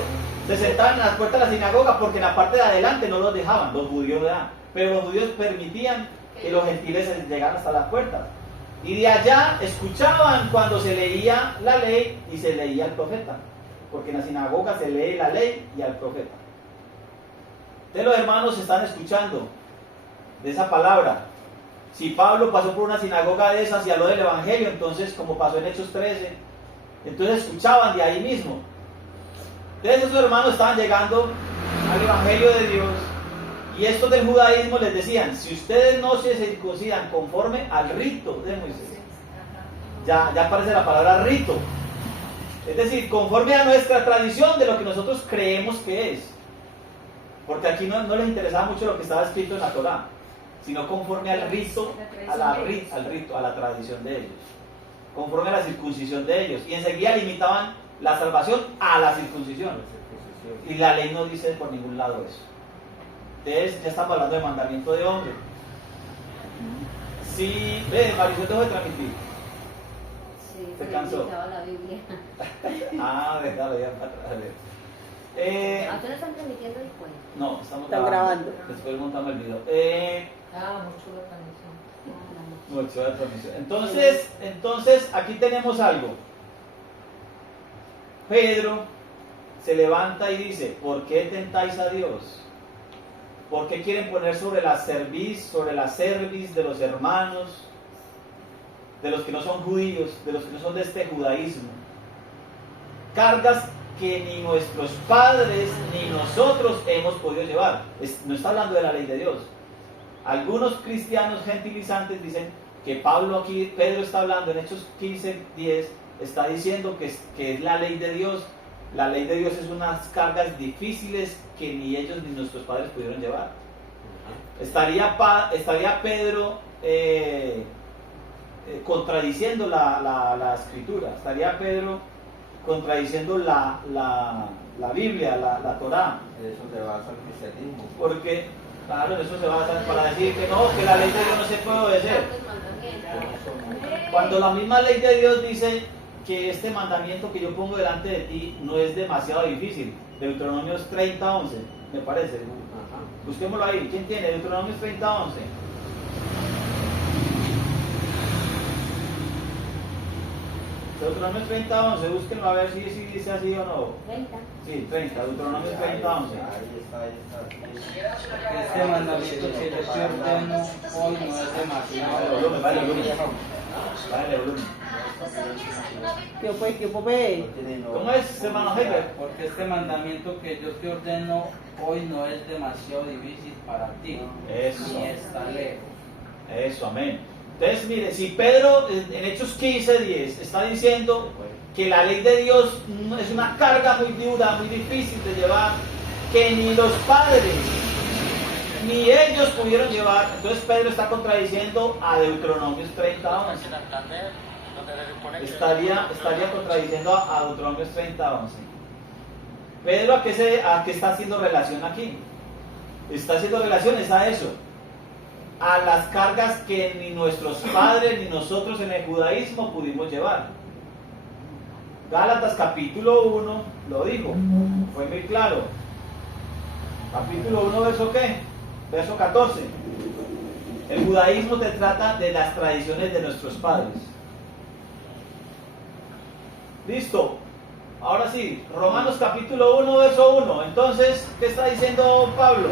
se sentaban en las puertas de la sinagoga porque en la parte de adelante no los dejaban, los judíos dejaban, pero los judíos permitían que los gentiles llegaran hasta las puertas. Y de allá escuchaban cuando se leía la ley y se leía el profeta, porque en la sinagoga se lee la ley y al profeta. Entonces los hermanos están escuchando de esa palabra. Si Pablo pasó por una sinagoga de esas y habló del evangelio, entonces, como pasó en Hechos 13, entonces escuchaban de ahí mismo. Entonces esos hermanos estaban llegando al evangelio de Dios, y estos del judaísmo les decían: si ustedes no se circuncidan conforme al rito de Moisés, ya aparece la palabra rito, es decir, conforme a nuestra tradición de lo que nosotros creemos que es, porque aquí no les interesaba mucho lo que estaba escrito en la Torá, sino conforme al rito, a la tradición de ellos, conforme a la circuncisión de ellos, y enseguida limitaban la salvación a la circuncisión, y la ley no dice por ningún lado eso. Entonces ya estamos hablando de mandamiento de hombre. Si, Marisol dejó de transmitir. Sí, Se pero cansó. necesitaba la Biblia. Verdad, ya para atrás. ¿A ustedes están transmitiendo después? No, estamos Están grabando. Después montamos el video. Mucho la transmisión. Mucho la transmisión. Entonces, aquí tenemos algo. Pedro se levanta y dice: ¿por qué tentáis a Dios? ¿Por qué quieren poner sobre la cerviz de los hermanos, de los que no son judíos, de los que no son de este judaísmo, cargas que ni nuestros padres ni nosotros hemos podido llevar? No está hablando de la ley de Dios. Algunos cristianos gentilizantes dicen que Pedro está hablando en Hechos 15:10, está diciendo que es la ley de Dios. La ley de Dios es unas cargas difíciles que ni ellos ni nuestros padres pudieron llevar. Estaría Pedro contradiciendo la escritura, estaría Pedro contradiciendo la Biblia, la Torá. Eso se basa en el cristianismo. Claro, en eso se basa para decir que no, que la ley de Dios no se puede obedecer. Cuando la misma ley de Dios dice que este mandamiento que yo pongo delante de ti no es demasiado difícil. Deuteronomios 30:11, me parece. Ajá. Busquémoslo ahí. ¿Quién tiene? Deuteronomios 30:11. Deuteronomios 30:11, búsquenlo a ver si dice así o no. 30. Sí, 30, Deuteronomios 30:11. Ahí está. Este mandamiento que yo te ordeno hoy no es demasiado. Vale, volumen. ¿Qué fue? ¿Qué fue? ¿Cómo es, hermano Heber? Porque este mandamiento que yo te ordeno hoy no es demasiado difícil para ti. Eso. Ni está lejos. Eso, amén. Entonces, mire, si Pedro en Hechos 15:10 está diciendo que la ley de Dios es una carga muy dura, muy difícil de llevar, que ni los padres ni ellos pudieron llevar, entonces Pedro está contradiciendo a Deuteronomios 30:11. Estaría contradiciendo a Deuteronomios 30:11. Pedro, ¿a qué está haciendo relación aquí? Está haciendo relaciones a eso, a las cargas que ni nuestros padres ni nosotros en el judaísmo pudimos llevar. Gálatas capítulo 1 lo dijo, fue muy claro. Capítulo 1, ¿verso qué? Verso 14. El judaísmo te trata de las tradiciones de nuestros padres. Listo. Ahora sí, Romanos capítulo 1, verso 1. Entonces, ¿qué está diciendo Pablo?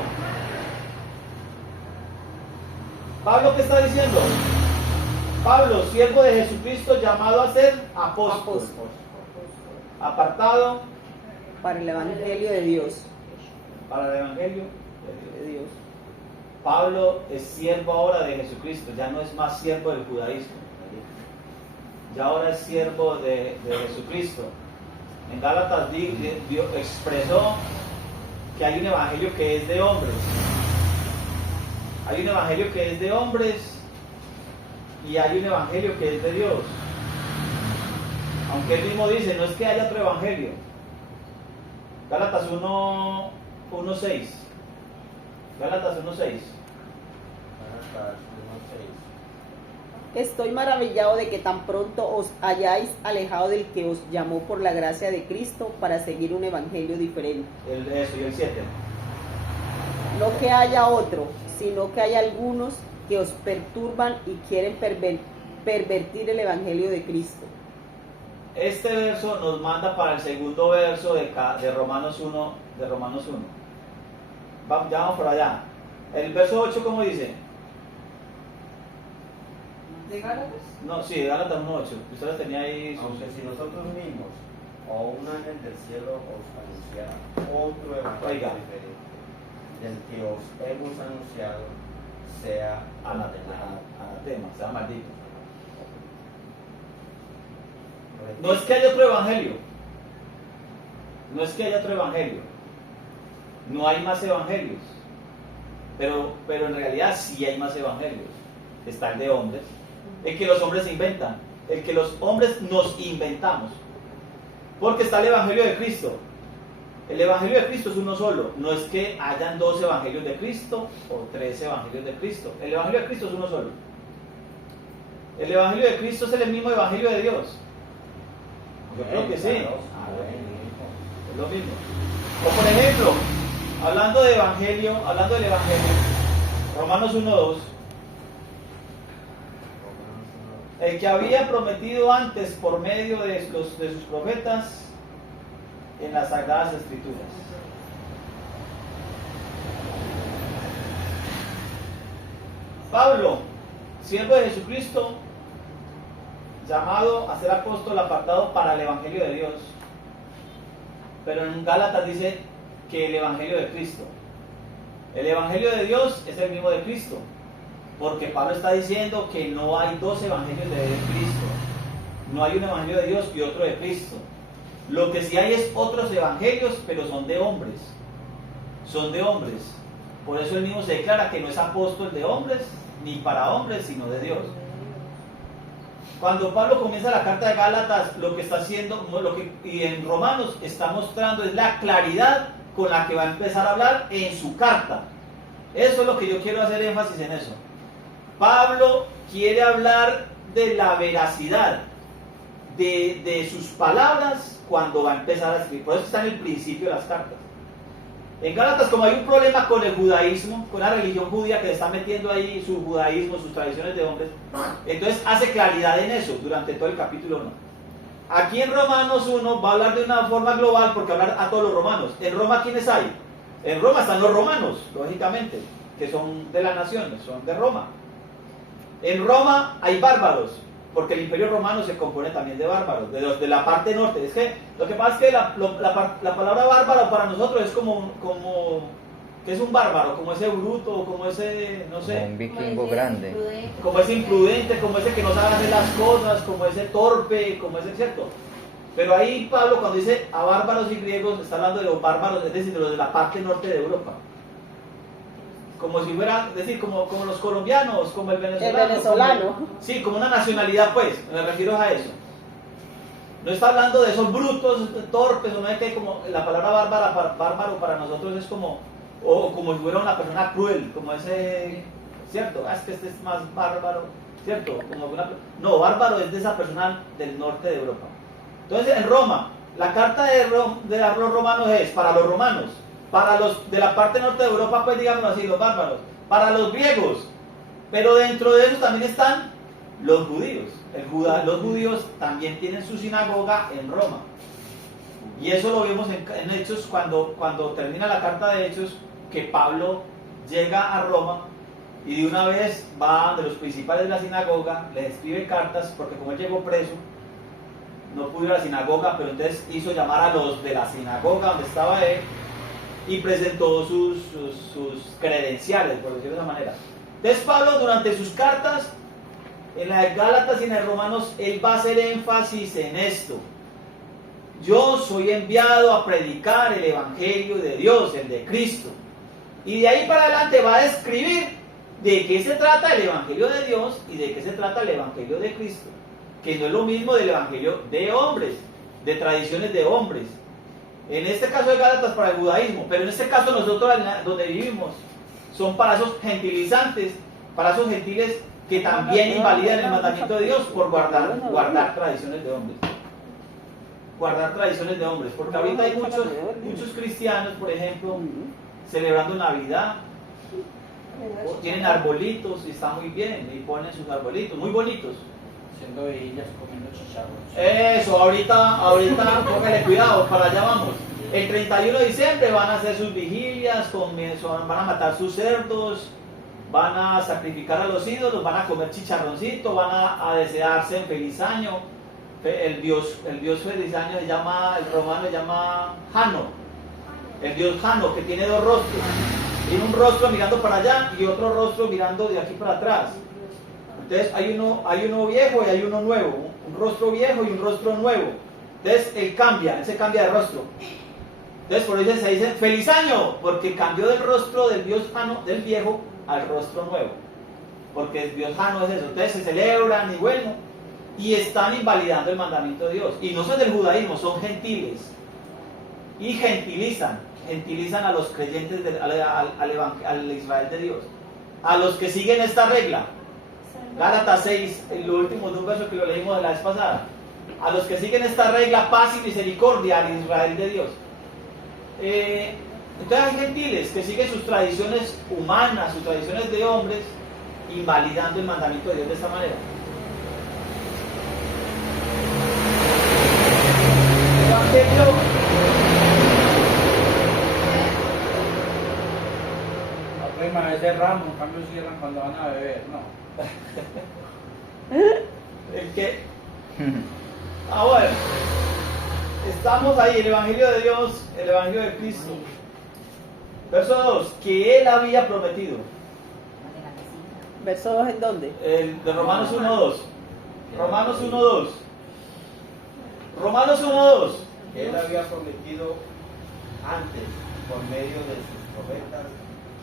¿Pablo qué está diciendo? Pablo, siervo de Jesucristo, llamado a ser apóstol. Apartado Para el Evangelio de Dios. para el Evangelio. De Dios. Pablo es siervo ahora de Jesucristo, ya no es más siervo del judaísmo. Ya ahora es siervo de Jesucristo. En Gálatas expresó que hay un evangelio que es de hombres. Hay un evangelio que es de hombres y hay un evangelio que es de Dios. Aunque él mismo dice, no es que haya otro evangelio. Gálatas 1:6. Gálatas 1:6. Estoy maravillado de que tan pronto os hayáis alejado del que os llamó por la gracia de Cristo para seguir un evangelio diferente. Eso, y el 7. No que haya otro, sino que hay algunos que os perturban y quieren pervertir el evangelio de Cristo. Este verso nos manda para el segundo verso de Romanos 1. Ya vamos por allá. El verso 8, ¿cómo dice? ¿De Gálatas? No, sí, Gálatas 1:8. Usted lo tenía ahí. Aunque si nosotros mismos o un ángel del cielo os anunciara otro evangelio Oiga. diferente del que os hemos anunciado, sea Anatema, sea maldito. No es que haya otro evangelio. No es que haya otro evangelio. No hay más evangelios. Pero en realidad sí hay más evangelios. Está el de hombres. El que los hombres inventan. El que los hombres nos inventamos. Porque está el evangelio de Cristo. El evangelio de Cristo es uno solo. No es que hayan 2 evangelios de Cristo o 3 evangelios de Cristo. El evangelio de Cristo es uno solo. El evangelio de Cristo es el mismo evangelio de Dios. Yo creo que sí. Es lo mismo. O por ejemplo, hablando del evangelio, Romanos 1:2. El que había prometido antes por medio de sus profetas en las Sagradas Escrituras. Pablo, siervo de Jesucristo, llamado a ser apóstol, apartado para el Evangelio de Dios. Pero en Gálatas dice que el Evangelio de Cristo. El Evangelio de Dios es el mismo de Cristo. Porque Pablo está diciendo que no hay 2 evangelios de Cristo. No hay un evangelio de Dios y otro de Cristo. Lo que sí hay es otros evangelios, pero son de hombres. Son de hombres. Por eso él mismo se declara que no es apóstol de hombres, ni para hombres, sino de Dios. Cuando Pablo comienza la carta de Gálatas, lo que está haciendo, y en Romanos está mostrando es la claridad con la que va a empezar a hablar en su carta. Eso es lo que yo quiero hacer énfasis en eso. Pablo quiere hablar de la veracidad de sus palabras cuando va a empezar a escribir. Por eso está en el principio de las cartas. En Gálatas, como hay un problema con el judaísmo, con la religión judía que le está metiendo ahí su judaísmo, sus tradiciones de hombres, entonces hace claridad en eso durante todo el capítulo 1. Aquí en Romanos 1 va a hablar de una forma global porque va a hablar a todos los romanos. En Roma, ¿quiénes hay? En Roma están los romanos, lógicamente, que son de las naciones, son de Roma. En Roma hay bárbaros, porque el imperio romano se compone también de bárbaros, de los de la parte norte. Es que lo que pasa es que la palabra bárbaro para nosotros es como que es un bárbaro, como ese bruto, como ese, no sé, Como un vikingo grande. como ese imprudente, como ese que no sabe hacer las cosas, como ese torpe, como ese, ¿cierto? Pero ahí Pablo cuando dice a bárbaros y griegos está hablando de los bárbaros, es decir, de los de la parte norte de Europa. Como si fuera, es decir, como los colombianos, como el venezolano. El venezolano. Sí, como una nacionalidad, pues, me refiero a eso. No está hablando de esos brutos, torpes, o no es que como la palabra bárbaro para nosotros es como, o como si fuera una persona cruel, como ese, ¿cierto? Es que este es más bárbaro, ¿cierto? No, bárbaro es de esa persona del norte de Europa. Entonces, en Roma, la carta de los romanos es para los romanos. Para los de la parte norte de Europa, pues digámoslo así, los bárbaros. Para los griegos. Pero dentro de ellos también están los judíos. Los judíos también tienen su sinagoga en Roma. Y eso lo vemos en Hechos, cuando termina la carta de Hechos, que Pablo llega a Roma y de una vez va de los principales de la sinagoga, les escribe cartas, porque como él llegó preso, no pudo ir a la sinagoga, pero entonces hizo llamar a los de la sinagoga donde estaba él, y presentó sus credenciales, por decirlo de esa manera. Entonces Pablo durante sus cartas, en la de Gálatas y en el Romanos, él va a hacer énfasis en esto. Yo soy enviado a predicar el Evangelio de Dios, el de Cristo. Y de ahí para adelante va a describir de qué se trata el Evangelio de Dios y de qué se trata el Evangelio de Cristo. Que no es lo mismo del Evangelio de hombres, de tradiciones de hombres. En este caso de Gálatas para el judaísmo, pero en este caso nosotros donde vivimos son para esos gentilizantes, para esos gentiles que también invalidan el mandamiento de Dios por guardar tradiciones de hombres. Guardar tradiciones de hombres, porque ahorita hay muchos cristianos, por ejemplo, celebrando Navidad, tienen arbolitos y está muy bien, y ponen sus arbolitos, muy bonitos. Haciendo vejillas, comiendo chicharrones. Eso, ahorita, póngale cuidado, para allá vamos. El 31 de diciembre van a hacer sus vigilias, van a matar sus cerdos, van a sacrificar a los ídolos, van a comer chicharroncito, van a desearse en feliz año. El dios feliz año el romano se llama Jano. El dios Jano, que tiene dos rostros. Tiene un rostro mirando para allá y otro rostro mirando de aquí para atrás. Entonces hay uno viejo y hay uno nuevo, un rostro viejo y un rostro nuevo. Entonces él se cambia de rostro. Entonces por eso se dice feliz año, porque cambió del rostro del dios Jano, del viejo, al rostro nuevo. Porque el dios Jano es eso. Entonces se celebran y bueno, y están invalidando el mandamiento de Dios. Y no son del judaísmo, son gentiles. Y gentilizan a los creyentes, al Israel de Dios. A los que siguen esta regla. Gálatas 6, el último de un verso que lo leímos de la vez pasada. A los que siguen esta regla, paz y misericordia al Israel de Dios. Entonces hay gentiles que siguen sus tradiciones humanas, sus tradiciones de hombres, invalidando el mandamiento de Dios de esta manera. El Evangelio A veces ramo, en cambio cierran cuando van a beber, no. el que bueno, estamos ahí, el Evangelio de Dios, el Evangelio de Cristo. Verso 2, que Él había prometido. ¿Verso 2 en dónde? El de Romanos 1.2. Romanos 1.2. Romanos 1.2. Que Él había prometido antes por medio de sus profetas.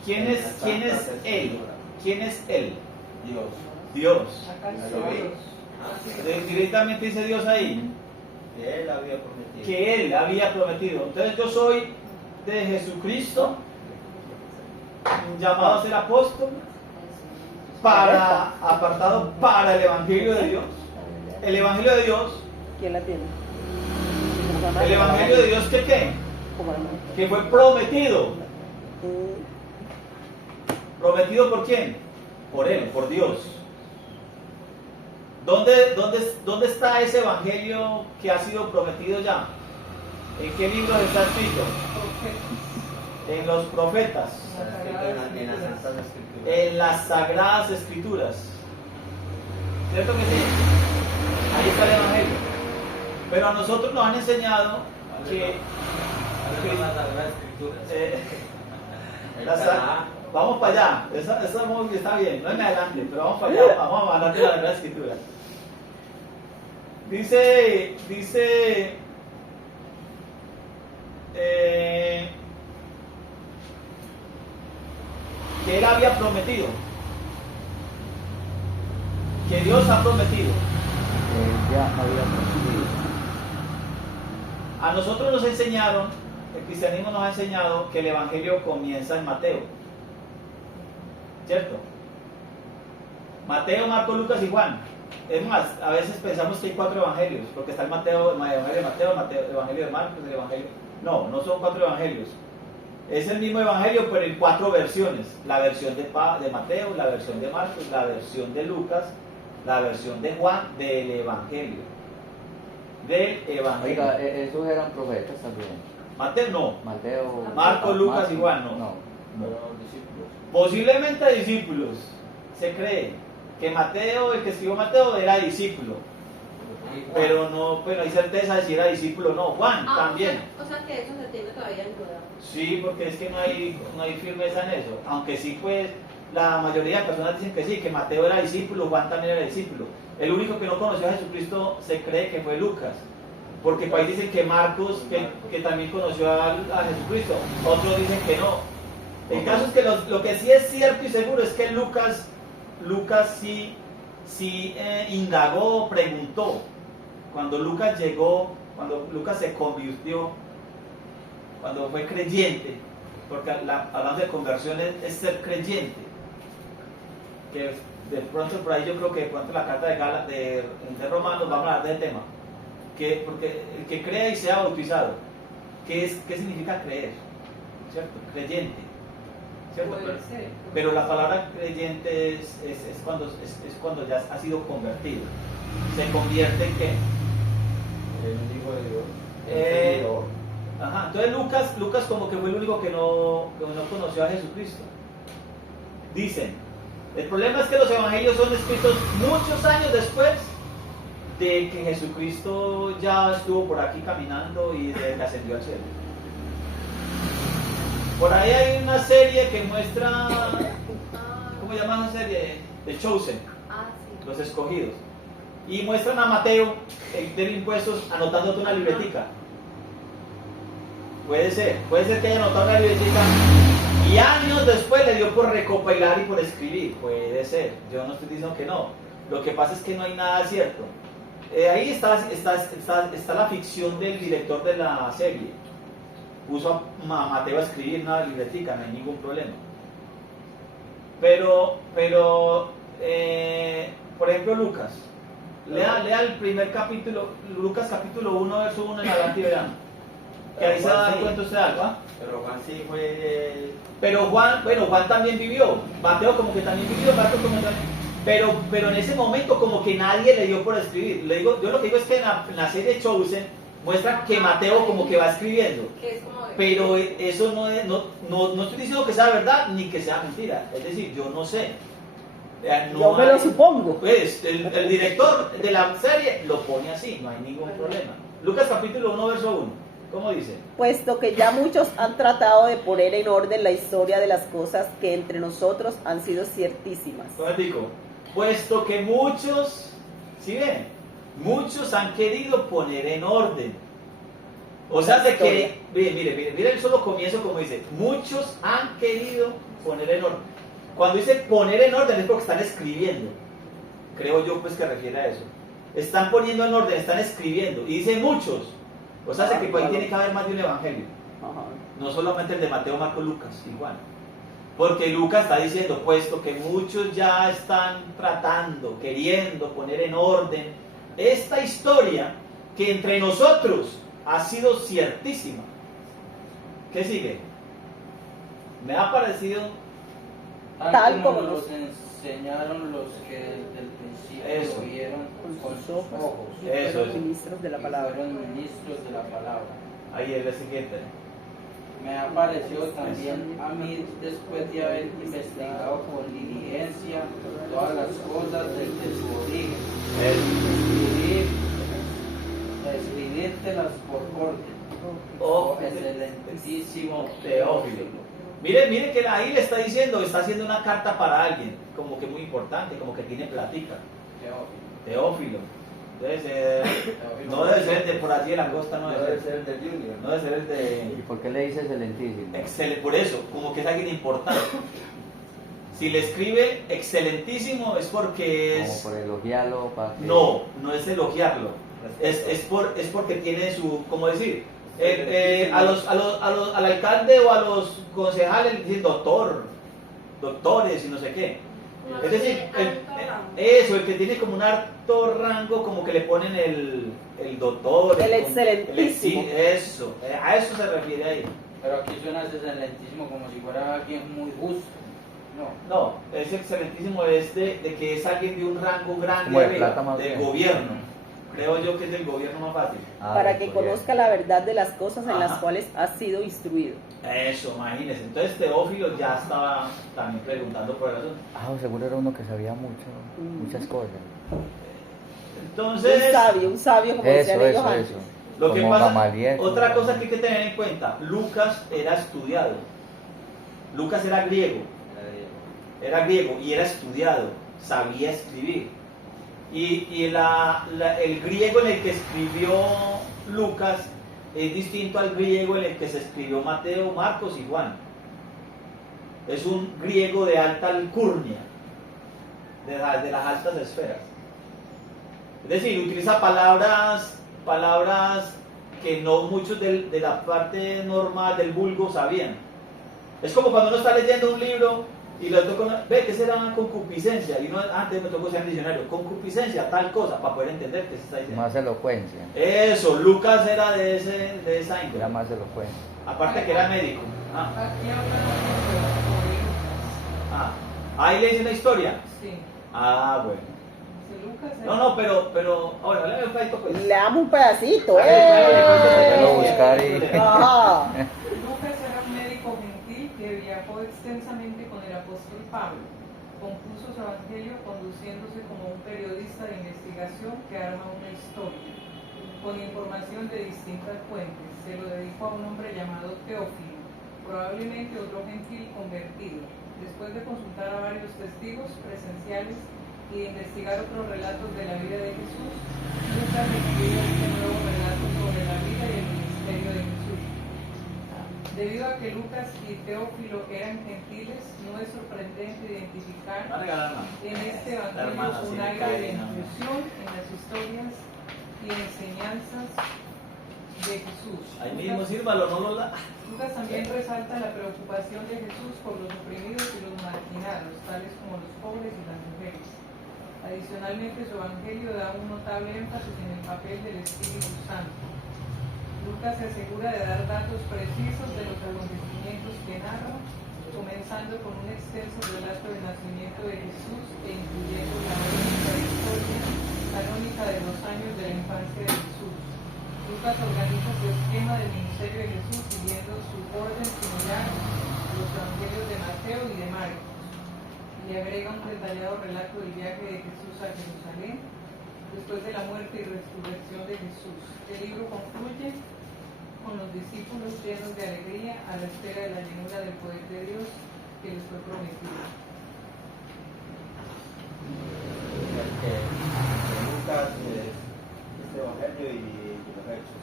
¿Quién es Él? ¿Quién es Él? Dios. Dios. Acá Ahí está lo vi. Dios. Directamente dice Dios ahí. Que Él había prometido. Que Él había prometido. Entonces yo soy de Jesucristo. llamado a ser apóstol, apartado para el Evangelio de Dios. El Evangelio de Dios, ¿Quién la tiene? el Evangelio de Dios que qué? ¿Cómo la Que fue prometido. Mm, ¿Prometido por quién? Por Él, por Dios. ¿Dónde está ese Evangelio que ha sido prometido ya? ¿En qué libros está escrito? En los profetas, Está escrito en las Santas Escrituras. en las Sagradas Escrituras. ¿Cierto que sí? Ahí está el Evangelio. Pero a nosotros nos han enseñado que... Las Sagradas Escrituras. Vamos para allá, esa está bien, no es adelante, pero vamos para allá, vamos a hablar de la Sagrada Escritura. Dice que Él había prometido, que Dios ha prometido. Él ya había prometido. A nosotros nos enseñaron, el cristianismo nos ha enseñado que el Evangelio comienza en Mateo, ¿cierto? Mateo, Marcos, Lucas y Juan. Es más, a veces pensamos que hay 4 evangelios, porque está el Evangelio de Mateo, el Evangelio de Marcos, el Evangelio... No son 4 evangelios. Es el mismo evangelio, pero en 4 versiones. La versión de Mateo, la versión de Marcos, la versión de Lucas, la versión de Juan del evangelio. Oiga, esos eran profetas también. Mateo no. Mateo, Marcos, Lucas y Juan no. Pero discípulos. Posiblemente discípulos. Se cree que Mateo, el que escribió Mateo, era discípulo. Pero no hay certeza de si era discípulo o no. Juan también. O sea que eso se tiene todavía en duda. Sí, porque es que no hay firmeza en eso. Aunque sí, pues, la mayoría de personas dicen que sí, que Mateo era discípulo, Juan también era discípulo. El único que no conoció a Jesucristo se cree que fue Lucas. Porque por ahí dicen que Marcos, que también conoció a Jesucristo. Otros dicen que no. El caso es que lo que sí es cierto y seguro es que Lucas sí indagó, preguntó. Cuando Lucas llegó, cuando Lucas se convirtió, cuando fue creyente, porque hablando de conversión es ser creyente, que de pronto por ahí yo creo que de pronto la carta de Romanos vamos a hablar del tema, porque el que crea y sea bautizado, ¿qué significa creer? ¿Cierto? Creyente, ¿cierto? Puede ser. Pero la palabra creyente es cuando ya ha sido convertido. ¿Se convierte en qué? El Hijo de Dios. Eh, El Señor. Ajá, entonces Lucas como que fue el único que no conoció a Jesucristo. Dicen, el problema es que los evangelios son escritos muchos años después de que Jesucristo ya estuvo por aquí caminando y de que ascendió al cielo. Por ahí hay una serie que muestra, ¿cómo se llama esa serie? The Chosen, Sí. los escogidos. Y muestran a Mateo, el de impuestos, anotándote una libretica. Puede ser que haya anotado una libretica y años después le dio por recopilar y por escribir. Puede ser, yo no estoy diciendo que no. Lo que pasa es que no hay nada cierto. Ahí está la ficción del director de la serie. Puso a Mateo a escribir una libretica, no hay ningún problema. Pero por ejemplo, Lucas. Lea el primer capítulo, Lucas capítulo 1, verso 1 en adelante y verán. Que ahí se da cuenta usted algo, ¿ah? Pero Juan sí fue. Pero Juan también vivió. Mateo como que también vivió, Marcos como también. Pero en ese momento como que nadie le dio por escribir. Yo lo que digo es que en la serie Chosen muestra que Mateo como que va escribiendo. Que es como Pero eso no estoy diciendo que sea verdad ni que sea mentira. Es decir, yo no sé. Yo me lo supongo. Pues el director de la serie lo pone así, no hay ningún problema. Lucas capítulo 1, verso 1. ¿Cómo dice? Puesto que ya muchos han tratado de poner en orden la historia de las cosas que entre nosotros han sido ciertísimas. Digo, puesto que muchos, ¿sí ven? Muchos han querido poner en orden. O sea, de que, mire el solo comienzo como dice, muchos han querido poner en orden. Cuando dice poner en orden es porque están escribiendo. Creo yo pues que refiere a eso. Están poniendo en orden, están escribiendo. Y dice muchos. O sea, que por ahí tiene que haber más de un evangelio. Ajá. No solamente el de Mateo, Marcos, Lucas y Juan. Porque Lucas está diciendo, puesto que muchos ya están tratando, queriendo poner en orden esta historia que entre nosotros ha sido ciertísima. ¿Qué sigue? Me ha parecido Tal como nos nos enseñaron los que desde el principio Eso. lo vieron con sus ojos y Eso, fueron eso. ministros de la y palabra. fueron ministros de la palabra. ahí es la siguiente. Me ha parecido también a mí, después de haber investigado con diligencia todas las cosas desde su origen, escribírtelas por orden, Oh, excelentísimo Teófilo. Mire que ahí le está diciendo, está haciendo una carta para alguien, como que muy importante, como que tiene platica. Teófilo. Debe ser, no debe ser de por allí de la costa, no No debe debe ser. ser el de Junior. No debe ser el ¿Y de... por qué le dice excelentísimo? Excelente, por eso, como que es alguien importante. Si le escribe excelentísimo es porque Como es... por elogiarlo, para que... No, no es elogiarlo. Es porque tiene su, ¿cómo decir? Al alcalde o a los concejales le dicen doctores y no sé qué. Es decir, el que tiene como un alto rango, como que le ponen el doctor. El excelentísimo. Eso, a eso se refiere ahí. Pero aquí suena excelentísimo como si fuera alguien muy justo. No. No, es excelentísimo, es de que es alguien de un rango grande Como de arriba, plata más del bien. gobierno. Creo yo que es del gobierno más fácil. Ah, Para del que gobierno. conozca la verdad de las cosas en las Ajá. cuales ha sido instruido. Eso, imagínense. Entonces Teófilo ya estaba también preguntando por el asunto. Ah, seguro era uno que sabía mucho, muchas cosas. Entonces, Un sabio como decían ellos antes. lo que Como pasa, Gamaliel, otra como- cosa que hay que tener en cuenta, Lucas era estudiado. Lucas era griego y era estudiado, sabía escribir. Y el griego en el que escribió Lucas es distinto al griego en el que se escribió Mateo, Marcos y Juan. Es un griego de alta alcurnia, de las altas esferas. Es decir, utiliza palabras que no muchos de la parte normal del vulgo sabían. Es como cuando uno está leyendo un libro y le toca, ve, ¿qué será concupiscencia? Y uno antes me tocó ser diccionario, concupiscencia, tal cosa, para poder entender qué se está diciendo. Más elocuencia. Eso, Lucas era de esa índole. Era más elocuente. Aparte que era médico. Aquí hablan Ahí le dice la historia. Sí. Bueno. Dice Lucas. No, pero, ahora, léame un pedacito, pues. Le damos un pedacito. Déjalo buscar y- Ajá. Lucas era un médico gentil que viajó extensamente con el apóstol Pablo. Compuso su evangelio conduciéndose como un periodista de investigación que arma una historia, con información de distintas fuentes. Se lo dedicó a un hombre llamado Teófilo, probablemente otro gentil convertido. Después de consultar a varios testigos presenciales y de investigar otros relatos de la vida de Jesús, Lucas escribió este nuevo relato sobre la vida y el ministerio de Jesús. Debido a que Lucas y Teófilo eran gentiles, no es sorprendente identificar No regalar nada. en este La evangelio hermana, un sí, aire de cadena. inclusión en las historias y enseñanzas de Jesús. Ahí mismo, Lucas- sírvalo, no lo la... Lucas también resalta la preocupación de Jesús por los oprimidos y los marginados, tales como los pobres y las mujeres. Adicionalmente, su evangelio da un notable énfasis en el papel del Espíritu Santo. Lucas se asegura de dar datos precisos de los acontecimientos que narra, comenzando con un extenso relato del nacimiento de Jesús e incluyendo la única historia canónica de los años de la infancia de Jesús. Lucas organiza su esquema del ministerio de Jesús siguiendo su orden similar a los evangelios de Mateo y de Marcos. Le agrega un detallado relato del viaje de Jesús a Jerusalén después de la muerte y resurrección de Jesús. El libro concluye con los discípulos llenos de alegría a la espera de la llenura del poder de Dios que les fue prometido. Lucas es este evangelio y los hechos.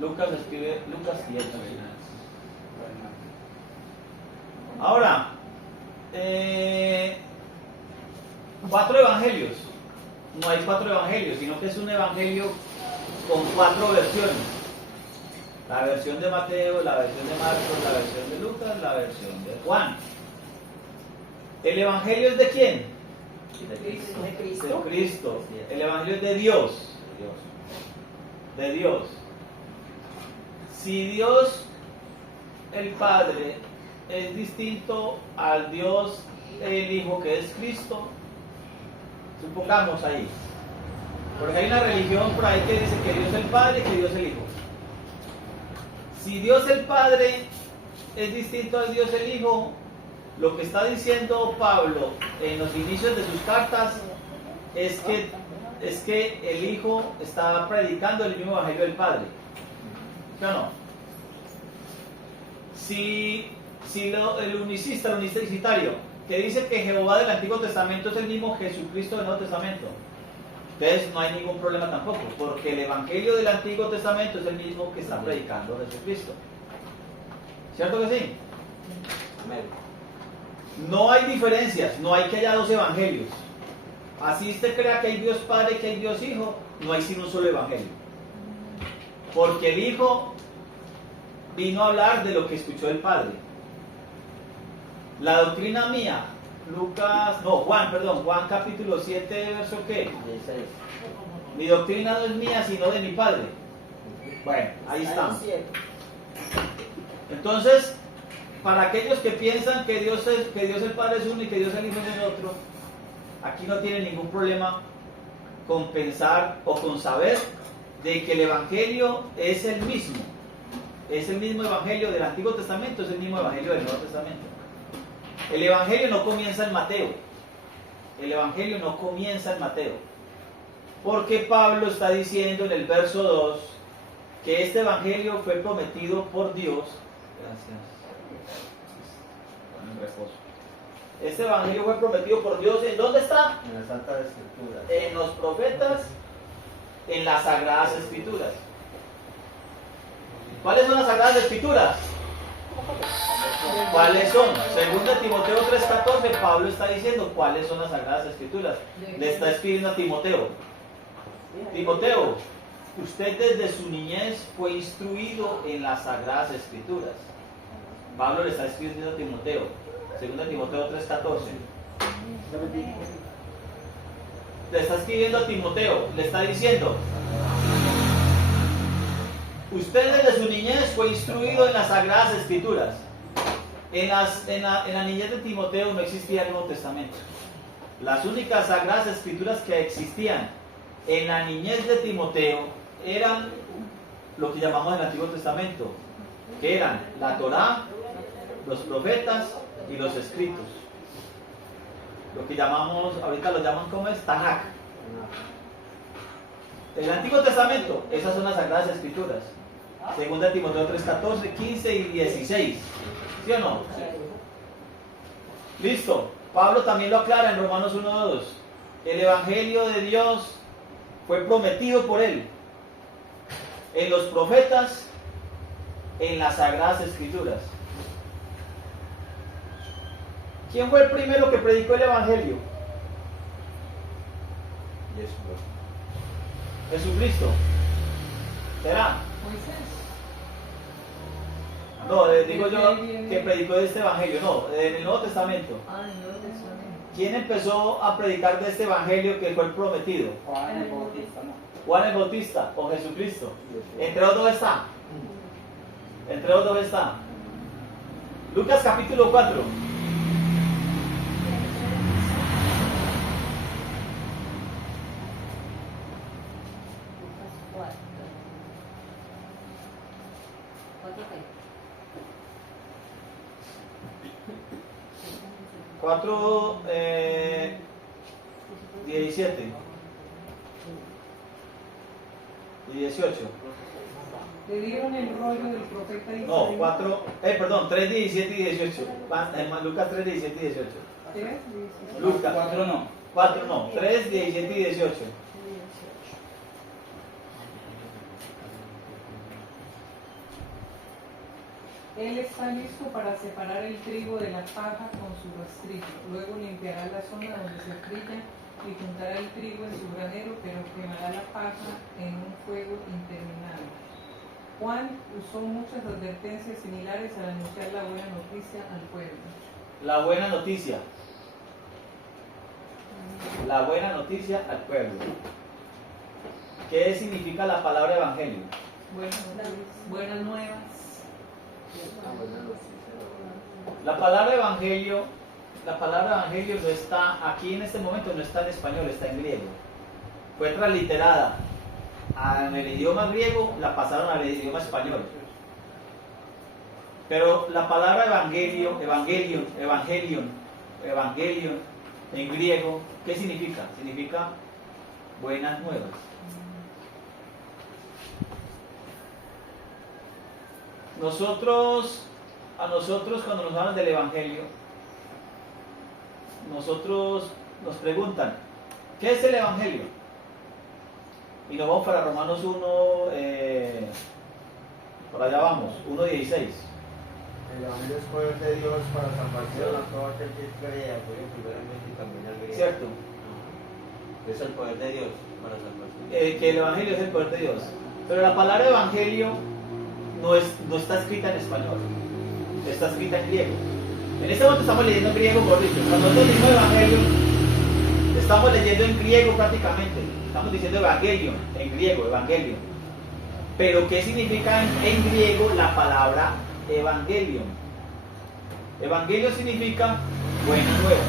Lucas escribe Lucas y Hechos. Ahora, 4 evangelios. No hay 4 evangelios, sino que es un evangelio con 4 versiones. La versión de Mateo, la versión de Marcos, la versión de Lucas, la versión de Juan. ¿El Evangelio es de quién? ¿De De Cristo? Cristo. El Evangelio es de Dios. De Dios. Si Dios, el Padre, es distinto al Dios, el Hijo, que es Cristo, supongamos ahí. Porque hay una religión por ahí que dice que Dios es el Padre y que Dios es el Hijo. Si Dios el Padre es distinto al Dios el Hijo, lo que está diciendo Pablo en los inicios de sus cartas es que el Hijo está predicando el mismo Evangelio del Padre. ¿Sí o no? Si el unicista, el unicitario, que dice que Jehová del Antiguo Testamento es el mismo Jesucristo del Nuevo Testamento, entonces no hay ningún problema tampoco, porque el Evangelio del Antiguo Testamento es el mismo que está predicando Jesucristo. ¿Cierto que sí? No hay diferencias, no hay que haya dos evangelios. Así usted crea que hay Dios Padre, que hay Dios Hijo, no hay sino un solo evangelio. Porque el Hijo vino a hablar de lo que escuchó el Padre. La doctrina mía, Juan capítulo 7, verso ¿qué? 16. Mi doctrina no es mía, sino de mi Padre. Bueno, ahí estamos. Entonces, para aquellos que piensan que Dios el Padre es uno y que Dios el Hijo es el otro, aquí no tienen ningún problema con pensar o con saber de que el Evangelio es el mismo. Es el mismo Evangelio del Antiguo Testamento, es el mismo Evangelio del Nuevo Testamento. El Evangelio no comienza en Mateo. El Evangelio no comienza en Mateo. Porque Pablo está diciendo en el verso 2 que este Evangelio fue prometido por Dios. Gracias. Este Evangelio fue prometido por Dios. ¿En dónde está? En las Santas Escrituras. En los profetas, en las Sagradas Escrituras. ¿Cuáles son las Sagradas Escrituras? ¿Cuáles son? Según de Timoteo 3:14, Pablo está diciendo cuáles son las Sagradas Escrituras. Le está escribiendo a Timoteo. Timoteo, usted desde su niñez fue instruido en las Sagradas Escrituras. Pablo le está escribiendo a Timoteo. Según de Timoteo 3:14. Le está escribiendo a Timoteo. Le está diciendo: usted desde su niñez fue instruido en las Sagradas Escrituras. En la niñez de Timoteo no existía el Nuevo Testamento. Las únicas Sagradas Escrituras que existían en la niñez de Timoteo eran lo que llamamos el Antiguo Testamento, que eran la Torá, los profetas y los escritos. Lo que llamamos, ahorita lo llaman como es Tanakh. El Antiguo Testamento, esas son las Sagradas Escrituras. Segunda Timoteo 3:14, 15 y 16. ¿Sí o no? Sí. Listo. Pablo también lo aclara en Romanos 1:2. El Evangelio de Dios fue prometido por él en los profetas, en las Sagradas Escrituras. ¿Quién fue el primero que predicó el Evangelio? Jesucristo. ¿Será? No, digo yo que predicó de este Evangelio, no, del Nuevo Testamento. ¿Quién empezó a predicar de este Evangelio que fue el prometido? Juan el Bautista, ¿no? Juan el Bautista o Jesucristo. Entre los dos está. Entre los dos está. Lucas capítulo 4. Cuatro, 17 y 18. Le dieron el rollo del profeta Isaías. No, 3, 17 y 18. Lucas 3, 17 y 18. ¿Qué? Lucas 4 no. 4 no, 3, 17 y 18. Él está listo para separar el trigo de la paja con su rastrillo. Luego limpiará la zona donde se trilla y juntará el trigo en su granero, pero quemará la paja en un fuego interminable. Juan usó muchas advertencias similares al anunciar la buena noticia al pueblo. La buena noticia. La buena noticia al pueblo. ¿Qué significa la palabra evangelio? Buenas nuevas. La palabra evangelio no está aquí en este momento, no está en español, está en griego. Fue transliterada en el idioma griego, la pasaron al idioma español. Pero la palabra evangelion, en griego, ¿qué significa? Significa buenas nuevas. A nosotros cuando nos hablan del evangelio, nos preguntan, ¿qué es el evangelio? Y nos vamos para Romanos 1, por allá vamos, 1:16. El evangelio es poder de Dios para salvación a todo aquel que crea, primeramente y también al griego. ¿Cierto? Es el poder de Dios para salvación. Que el evangelio es el poder de Dios. Pero la palabra evangelio no está escrita en español, está escrita en griego. En este momento estamos leyendo en griego, por dicho. Cuando nosotros decimos evangelio, estamos leyendo en griego prácticamente. Estamos diciendo evangelion, en griego, evangelion. Pero ¿qué significa en griego la palabra evangelion? Evangelio significa buena nueva,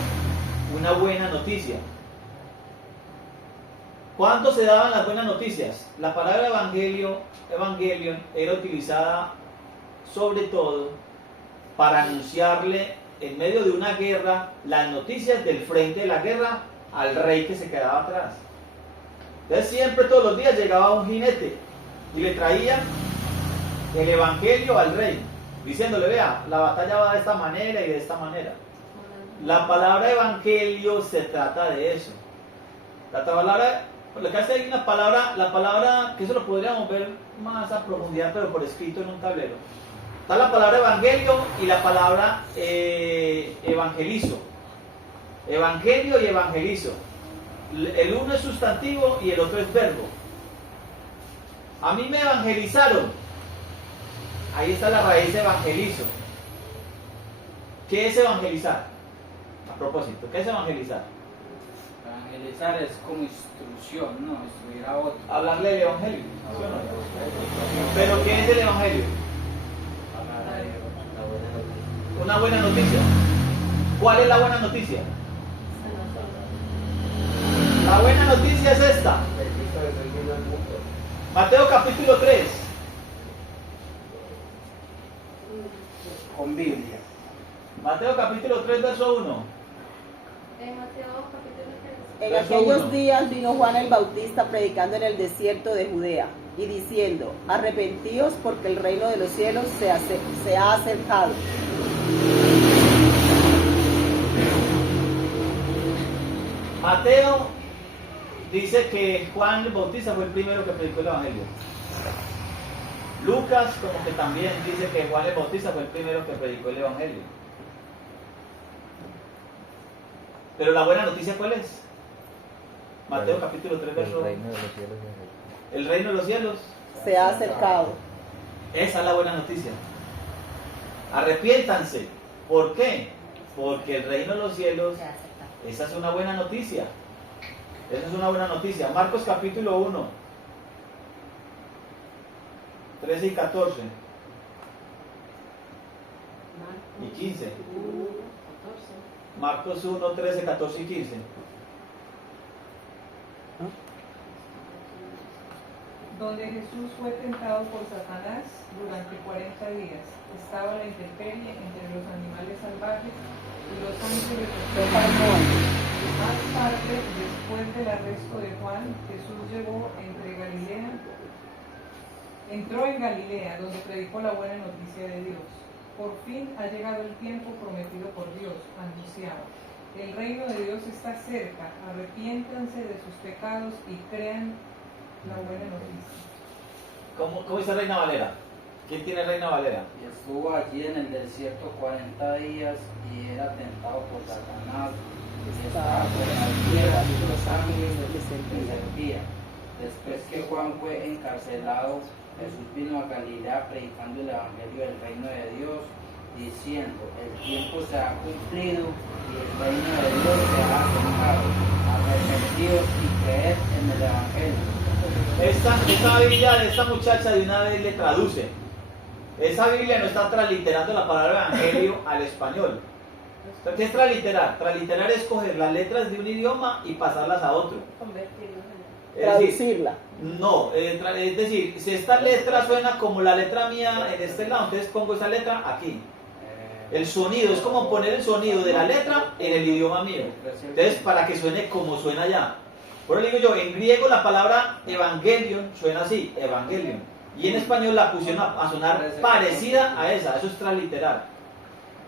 una buena noticia. ¿Cuándo se daban las buenas noticias? La palabra evangelion era utilizada sobre todo para anunciarle en medio de una guerra las noticias del frente de la guerra al rey que se quedaba atrás. Entonces siempre, todos los días, llegaba un jinete y le traía el evangelio al rey, diciéndole, vea, la batalla va de esta manera y de esta manera. La palabra evangelio se trata de eso. La palabra, lo que hace hay una palabra, la palabra, que eso lo podríamos ver más a profundidad, pero por escrito en un tablero. Está la palabra evangelio y la palabra evangelizo. Evangelio y evangelizo. El uno es sustantivo y el otro es verbo. A mí me evangelizaron. Ahí está la raíz de evangelizo. ¿Qué es evangelizar? A propósito, ¿qué es evangelizar? Evangelizar es como instrucción, ¿no? Instruir a otro. Hablarle del evangelio. ¿Sí o no? ¿Pero qué es el evangelio? Una buena noticia. ¿Cuál es la buena noticia? La buena noticia es esta. Mateo capítulo 3. Con Biblia. Mateo capítulo 3, verso 1. En Mateo capítulo 3. En Verso aquellos 1. días vino Juan el Bautista predicando en el desierto de Judea y diciendo, arrepentíos porque el reino de los cielos se ha acercado. Mateo dice que Juan el Bautista fue el primero que predicó el evangelio. Lucas como que también dice que Juan el Bautista fue el primero que predicó el evangelio. Pero la buena noticia, ¿cuál es? Mateo capítulo 3, verso 1. El reino de los cielos Se ha acercado. Esa es la buena noticia. Arrepiéntanse. ¿Por qué? Porque el reino de los cielos, esa es una buena noticia. Esa es una buena noticia. Marcos capítulo 1, 13 y 14. Y 15. Marcos 1, 13, 14 y 15. Donde Jesús fue tentado por Satanás durante 40 días. Estaba la intemperie entre los animales salvajes y los ángeles respetaban. Más tarde, después del arresto de Juan, Jesús entró en Galilea, donde predicó la buena noticia de Dios. Por fin ha llegado el tiempo prometido por Dios, anunciaba. El reino de Dios está cerca, arrepiéntanse de sus pecados y crean la buena noticia. ¿Cómo dice Reina Valera? ¿Quién tiene Reina Valera? Y estuvo allí en el desierto 40 días y era tentado por Satanás. Y estaba con las piedras y los ángeles le servían. Después que Juan fue encarcelado, Jesús vino a Galilea predicando el evangelio del reino de Dios, diciendo, el tiempo se ha cumplido y el reino de Dios se ha acercado. Arrepentidos y creed en el evangelio. Esta Biblia de esta muchacha de una vez le traduce. Esa Biblia no está transliterando la palabra evangelio al español. ¿Qué es transliterar? Transliterar es coger las letras de un idioma y pasarlas a otro. Convertirlos en Es decir, Traducirla. no, es decir, si esta letra suena como la letra mía en este lado, entonces pongo esa letra aquí. El sonido, es como poner el sonido de la letra en el idioma mío. Entonces, para que suene como suena allá. Por eso digo yo, en griego la palabra evangelion suena así, evangelion. Y en español la pusieron a sonar parecida a esa, eso es transliterar.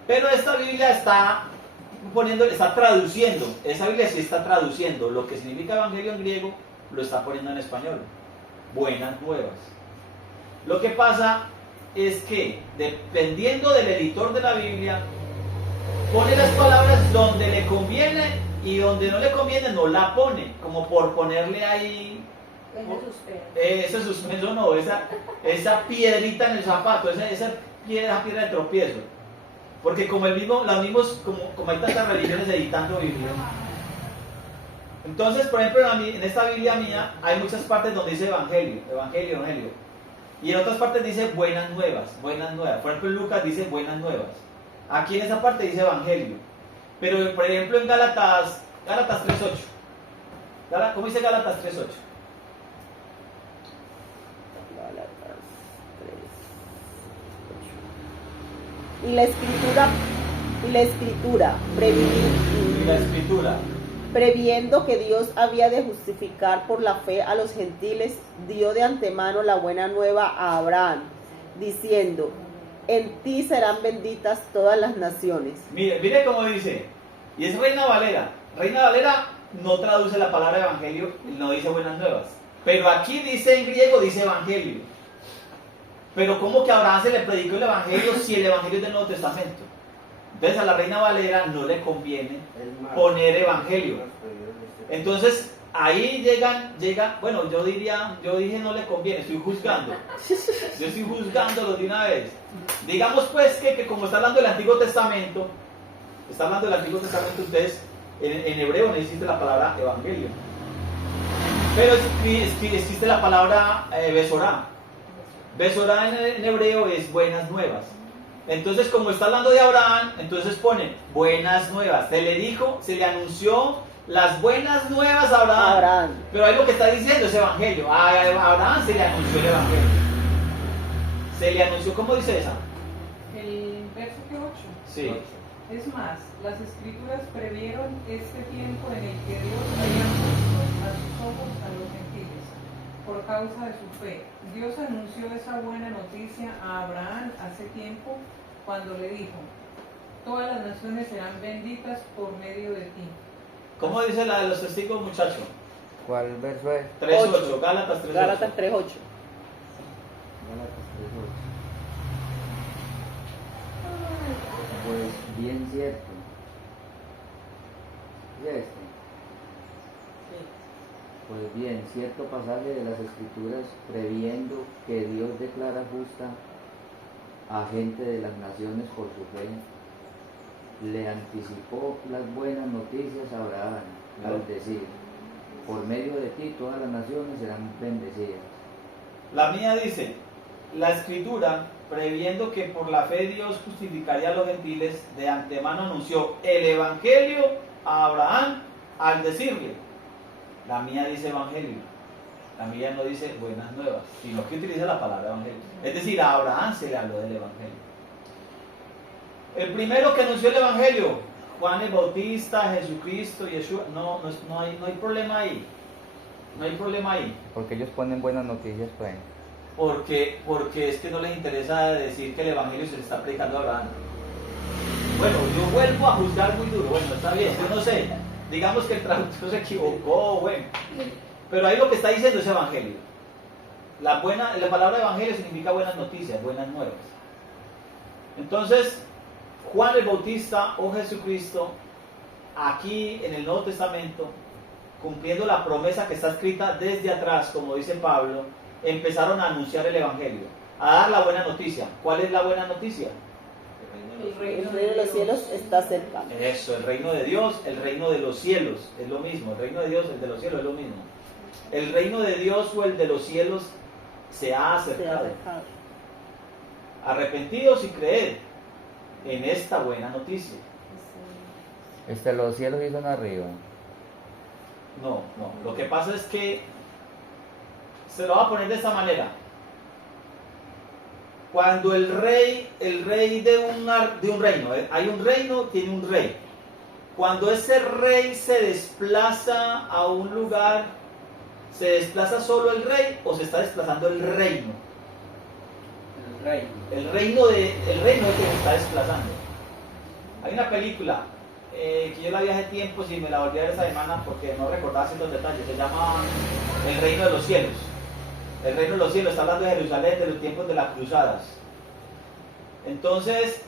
Pero esta Biblia está traduciendo, esa Biblia sí está traduciendo lo que significa evangelio en griego, lo está poniendo en español. Buenas nuevas. Lo que pasa es que, dependiendo del editor de la Biblia, pone las palabras donde le conviene y donde no le conviene no la pone, como por ponerle ahí ese suspenso, no, esa piedrita en el zapato, esa piedra de tropiezo. Porque como como hay tantas religiones editando Biblia. Entonces, por ejemplo, en esta Biblia mía hay muchas partes donde dice evangelio. Y en otras partes dice buenas nuevas. Por ejemplo, en Lucas dice buenas nuevas. Aquí en esa parte dice evangelio. Pero, por ejemplo, en Gálatas 3.8. ¿Cómo dice Gálatas 3.8? Gálatas 3:8. Y la escritura, previendo que Dios había de justificar por la fe a los gentiles, dio de antemano la buena nueva a Abraham, diciendo, en ti serán benditas todas las naciones. Mire cómo dice, y es Reina Valera. Reina Valera no traduce la palabra evangelio, no dice buenas nuevas. Pero aquí dice en griego, dice evangelio. Pero ¿cómo que a Abraham se le predicó el evangelio si el evangelio es del Nuevo Testamento? Entonces a la Reina Valera no le conviene poner evangelio. Entonces ahí llega, bueno, yo dije no le conviene, estoy juzgando. Yo estoy juzgándolo de una vez. Digamos pues que como está hablando del Antiguo Testamento, ustedes en hebreo no existe la palabra evangelio. Pero existe la palabra Besorá. Besorá en hebreo es buenas nuevas. Entonces, como está hablando de Abraham, entonces pone buenas nuevas. Se le anunció las buenas nuevas a Abraham. Pero ahí lo que está diciendo es evangelio. A Abraham se le anunció el evangelio. Se le anunció, ¿cómo dice esa? El verso 8. Sí. Es más, las escrituras previeron este tiempo en el que Dios había puesto a sus ojos a los gentiles por causa de su fe. Dios anunció esa buena noticia a Abraham hace tiempo cuando le dijo, todas las naciones serán benditas por medio de ti. ¿Cómo dice la de los testigos, muchacho? ¿Cuál verso es? 3.8, Gálatas 3.8. Gálatas 3:8. Gálatas 3:8. Pues bien cierto. ¿Y esto? Pues bien, cierto pasaje de las Escrituras previendo que Dios declara justa a gente de las naciones por su fe, le anticipó las buenas noticias a Abraham, al decir, por medio de ti todas las naciones serán bendecidas. La mía dice, la Escritura, previendo que por la fe Dios justificaría a los gentiles, de antemano anunció el evangelio a Abraham al decirle. La mía dice evangelio. La mía no dice buenas nuevas, sino que utiliza la palabra evangelio. Es decir, a Abraham se le habló del evangelio. El primero que anunció el evangelio, Juan el Bautista, Jesucristo, Yeshua. No hay problema ahí. No hay problema ahí. Porque ellos ponen buenas noticias, pues. Porque es que no les interesa decir que el evangelio se le está predicando a Abraham. Bueno, yo vuelvo a juzgar muy duro. Bueno, está bien, yo no sé. Digamos que el traductor se equivocó, bueno. Pero ahí lo que está diciendo es evangelio. La palabra evangelio significa buenas noticias, buenas nuevas. Entonces, Juan el Bautista o Jesucristo, aquí en el Nuevo Testamento, cumpliendo la promesa que está escrita desde atrás, como dice Pablo, empezaron a anunciar el Evangelio, a dar la buena noticia. ¿Cuál es la buena noticia? El reino de los cielos está cerca. Eso, el reino de Dios, el reino de los cielos, es lo mismo. El reino de Dios, el de los cielos es lo mismo. El reino de Dios o el de los cielos se ha acercado. Arrepentidos y creed en esta buena noticia. Los cielos y son arriba. No. Lo que pasa es que se lo va a poner de esta manera. Cuando el rey de un reino, hay un reino, tiene un rey. Cuando ese rey se desplaza a un lugar, ¿se desplaza solo el rey o se está desplazando el reino? El rey. El reino es el que se está desplazando. Hay una película que yo la vi hace tiempo, si me la volví a ver esa semana porque no recordaba ciertos detalles, se llama El reino de los cielos. El reino de los cielos está hablando de Jerusalén, de los tiempos de las cruzadas. Entonces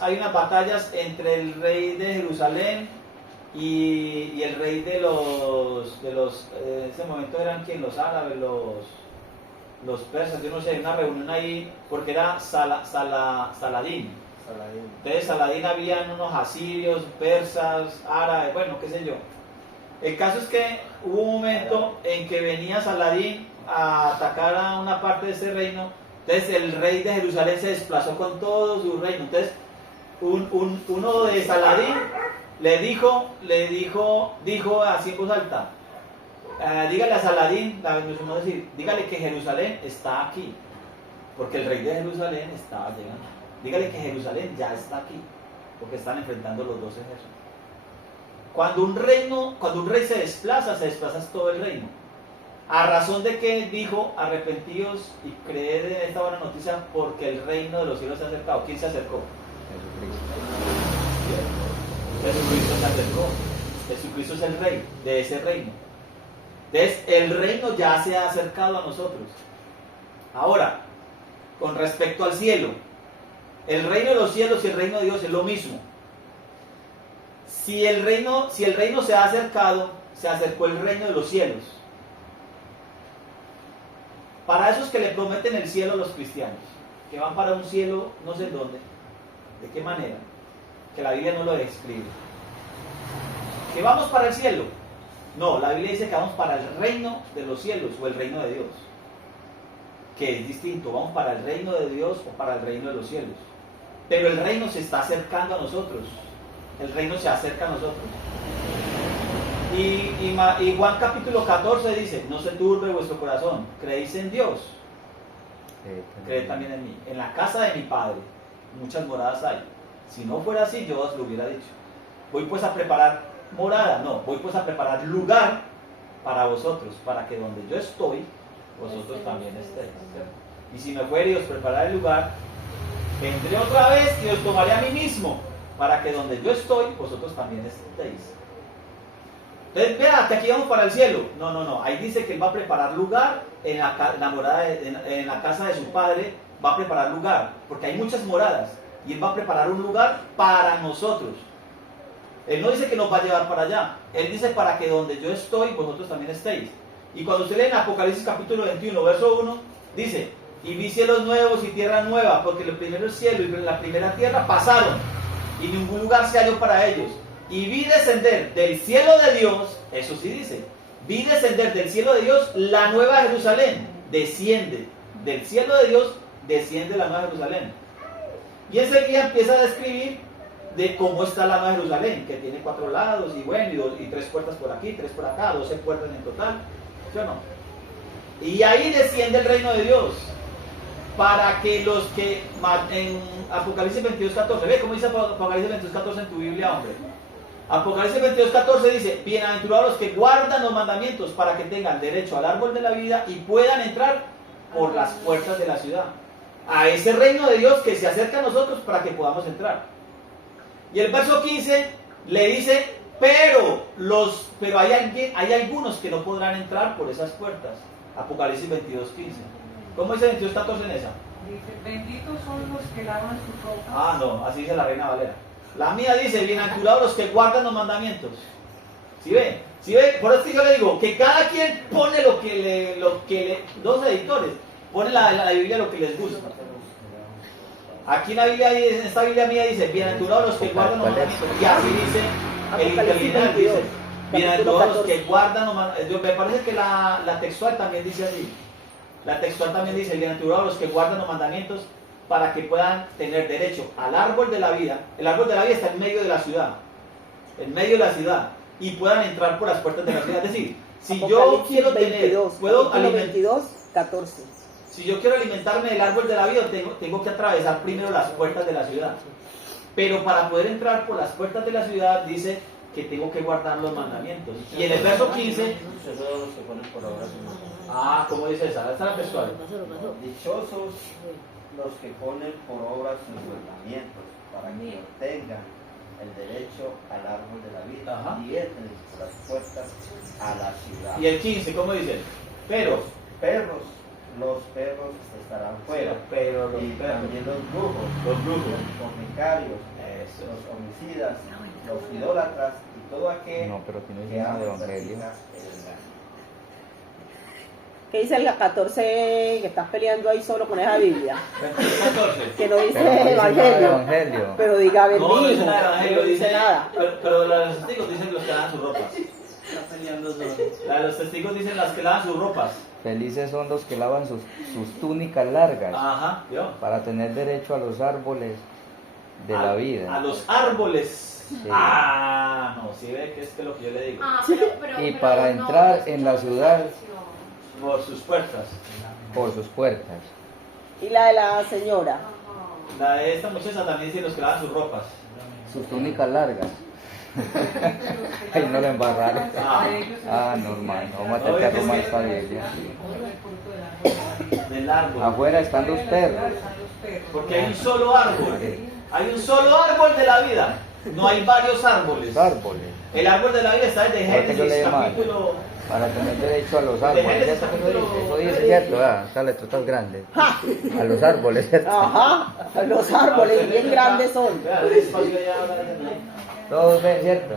hay unas batallas entre el rey de Jerusalén y el rey de los en ese momento eran quien, los árabes, los persas, yo no sé, una reunión ahí porque era Saladín. Entonces Saladín habían unos asirios, persas, árabes, bueno, qué sé yo. El caso es que hubo un momento en que venía Saladín a atacar a una parte de ese reino. Entonces el rey de Jerusalén se desplazó con todo su reino. Entonces uno de Saladín dijo así en voz alta, dígale a Saladín, dígale que Jerusalén está aquí, porque el rey de Jerusalén estaba llegando. Dígale que Jerusalén ya está aquí, porque están enfrentando los dos ejércitos. Cuando un rey se desplaza todo el reino. A razón de que dijo, arrepentidos y creed en esta buena noticia, porque el reino de los cielos se ha acercado. ¿Quién se acercó? Jesucristo se acercó. Jesucristo es el rey de ese reino. Entonces, el reino ya se ha acercado a nosotros. Ahora, con respecto al cielo, el reino de los cielos y el reino de Dios es lo mismo. Si el reino se ha acercado, se acercó el reino de los cielos. Para esos que le prometen el cielo a los cristianos, que van para un cielo no sé dónde, de qué manera, que la Biblia no lo describe. ¿Que vamos para el cielo? No, la Biblia dice que vamos para el reino de los cielos o el reino de Dios, que es distinto, vamos para el reino de Dios o para el reino de los cielos. Pero el reino se está acercando a nosotros, el reino se acerca a nosotros. Y Juan capítulo 14 dice, no se turbe vuestro corazón, creéis en Dios, creed también en mí. En la casa de mi Padre muchas moradas hay. Si no fuera así, yo os lo hubiera dicho. Voy pues a preparar morada, no, voy pues a preparar lugar para vosotros, para que donde yo estoy, vosotros también estéis. Y si me fuere y os prepararé el lugar, vendré otra vez y os tomaré a mí mismo, para que donde yo estoy, vosotros también estéis. Entonces, vea, que aquí vamos para el cielo. No, ahí dice que Él va a preparar lugar en la morada, en la casa de su Padre, va a preparar lugar, porque hay muchas moradas, y Él va a preparar un lugar para nosotros. Él no dice que nos va a llevar para allá, Él dice para que donde yo estoy, vosotros también estéis. Y cuando usted lee en Apocalipsis capítulo 21, verso 1, dice, y vi cielos nuevos y tierra nueva, porque los primeros cielos y la primera tierra pasaron, y ningún lugar se halló para ellos. Y vi descender del cielo de Dios, eso sí dice, vi descender del cielo de Dios la nueva Jerusalén, desciende, del cielo de Dios desciende la nueva Jerusalén. Y enseguida empieza a describir de cómo está la nueva Jerusalén, que tiene 4 lados, y bueno, y 3 puertas por aquí, 3 por acá, 12 puertas en total, ¿sí o no? Y ahí desciende el reino de Dios, para que los que, en Apocalipsis 22:14, ve cómo dice Apocalipsis 22:14 en tu Biblia, hombre. Apocalipsis 22:14 dice, bienaventurados los que guardan los mandamientos para que tengan derecho al árbol de la vida y puedan entrar por las puertas de la ciudad. A ese reino de Dios que se acerca a nosotros para que podamos entrar. Y el verso 15 le dice, pero hay algunos que no podrán entrar por esas puertas. Apocalipsis 22:15. ¿Cómo dice 22:14 en esa? Dice, benditos son los que lavan sus ropas. Ah, no, así dice la Reina Valera. La mía dice, bienaventurados los que guardan los mandamientos. ¿Sí ve? ¿Sí ve? Por eso yo le digo que cada quien pone lo que le dos editores, ponen la Biblia lo que les gusta. Aquí en la Biblia, en esta Biblia mía dice, bienaventurados los que guardan los mandamientos. Y así dice el interlineal, dice, bienaventurados los que guardan los mandamientos. Me parece que la textual también dice así. La textual también dice, bienaventurados los que guardan los mandamientos para que puedan tener derecho al árbol de la vida. El árbol de la vida está en medio de la ciudad. En medio de la ciudad. Y puedan entrar por las puertas de la ciudad. Es decir, si yo quiero tener, puedo alimentar. 22, 14. Si yo quiero alimentarme del árbol de la vida, tengo que atravesar primero las puertas de la ciudad. Pero para poder entrar por las puertas de la ciudad, dice que tengo que guardar los mandamientos. Y en el verso 15, ¿cómo dice esa? Esa es la textual. Dichosos los que ponen por obra sus mandamientos, para que obtengan el derecho al árbol de la vida. Ajá. Y entren por las puertas a la ciudad. Y el 15, ¿cómo dice? Pero Los perros estarán fuera. Pero los Y perros. también los brujos, Los fornicarios, Eso. los homicidas, los idólatras y todo aquel No, pero aquí no dice que nada de ama evangelio. practica el engaño. ¿Qué dice el 14 que estás peleando ahí solo con esa Biblia? 14. Que no dice Pero no dice nada de evangelio. evangelio. Pero diga No, no dice bendijo. nada de evangelio, No dice nada. Pero los testigos dicen los que lavan sus ropas. Está peleando solo. Los testigos dicen las que lavan sus ropas. Felices son los que lavan sus túnicas largas Ajá, ¿vio? para tener derecho a los árboles de la vida. A los árboles. Sí. No, si ve que es lo que yo le digo. Y para entrar en la ciudad Por sus puertas. por sus puertas. Y la de la señora. La de esta muchacha también dice los que lavan sus ropas. Sus túnicas largas. Ahí no le embarraron. Normal, no matarte a tomar esta Biblia. Del árbol. Afuera están los perros. Porque hay un solo árbol. Hay un solo árbol de la vida. No hay varios árboles. Los árboles. El árbol de la vida está desde Ahora que yo Génesis leí mal. capítulo. Para tener derecho a los árboles. ¿Cierto que eso dice? Eso dice, ¿cierto? Esta letra está grande. A los árboles, ¿cierto? Ajá. Los árboles bien grandes son. Vea, despacio allá, ahora. Todos ven, ¿cierto?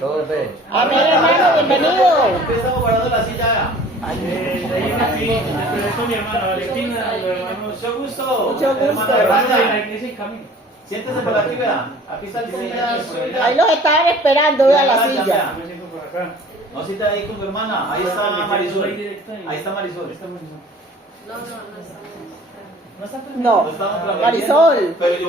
Todos ven. Amén, hermano, bienvenido. ¿Por qué estamos guardando la silla? Con mi hermana Valentina, los hermanos. Mucho gusto. Mucho gusto. Hermana Hermanos de la Brenda. iglesia en camino. Siéntese por aquí, vea. Aquí está el silla. Ahí los estaban esperando, vea la silla. Yo siento por acá. No, si está ahí con tu hermana. Ahí está Marisol. Ahí está Marisol. No está No, Lo estamos transmitiendo, Marisol. Pero yo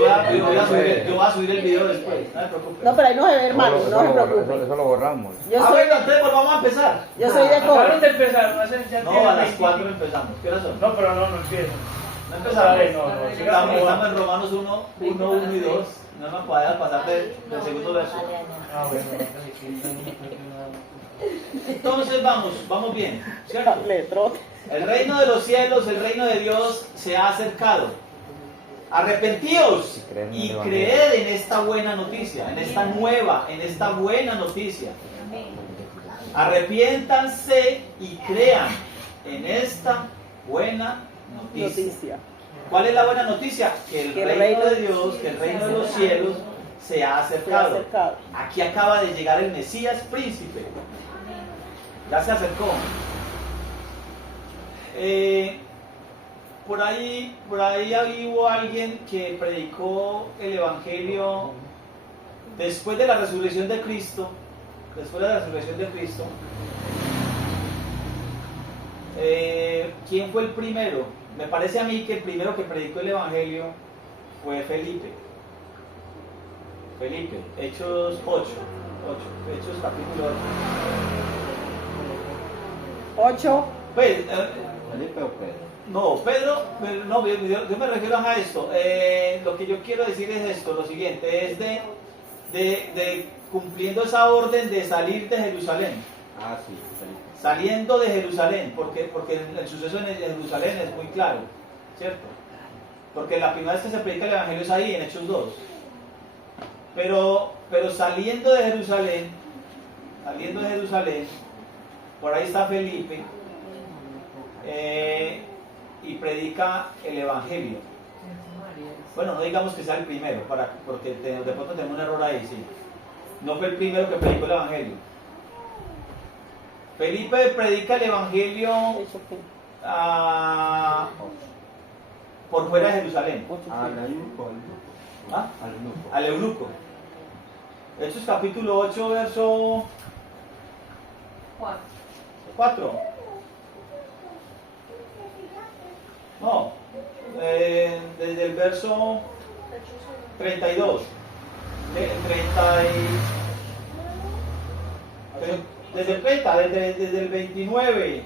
voy a subir el video después. No me preocupes. No, pero ahí no se ve, hermano, no se preocupe. Eso lo borramos. Yo soy, Bueno, entonces pues vamos a empezar. yo soy de Acabaron coro. de empezar, no sé, ya No, tienen a las 20. 4 empezamos. ¿Qué hora son? No, pero no empiezo. No empezamos. No, sigamos. Estamos en Romanos 1, 1 y 2. No me puedo pasar del segundo verso. Entonces vamos bien, ¿cierto? Letrote. El reino de los cielos, el reino de Dios se ha acercado. Arrepentíos y creed en esta buena noticia, en esta buena noticia. Arrepiéntanse y crean en esta buena noticia. Noticia. ¿Cuál es la buena noticia? Que el reino de Dios, que el reino de los cielos se ha acercado. Aquí acaba de llegar el Mesías príncipe. Ya se acercó. Por ahí hubo alguien que predicó el Evangelio después de la resurrección de Cristo. ¿Quién fue el primero? Me parece a mí que el primero que predicó el Evangelio fue Felipe. Hechos 8. Hechos capítulo 8. Pues, Felipe o Pedro. no, Pedro, no, yo me refiero a esto. Lo que yo quiero decir es esto, lo siguiente, es de cumpliendo esa orden de salir de Jerusalén. Sí, Felipe. Saliendo de Jerusalén, porque el suceso en Jerusalén es muy claro, ¿cierto? Porque la primera vez que se predica el Evangelio es ahí, en Hechos 2. Pero saliendo de Jerusalén, por ahí está Felipe, y predica el Evangelio. Bueno, no digamos que sea el primero, porque de pronto tenemos un error ahí, sí. No fue el primero que predicó el Evangelio. Felipe predica el evangelio ¿Eso qué? por fuera de Jerusalén. Al eunuco, ¿Ah? al eunuco. Al eunuco. Hechos capítulo 8, verso Juan. 4. No, desde el verso 32. Desde el 30, desde el 29.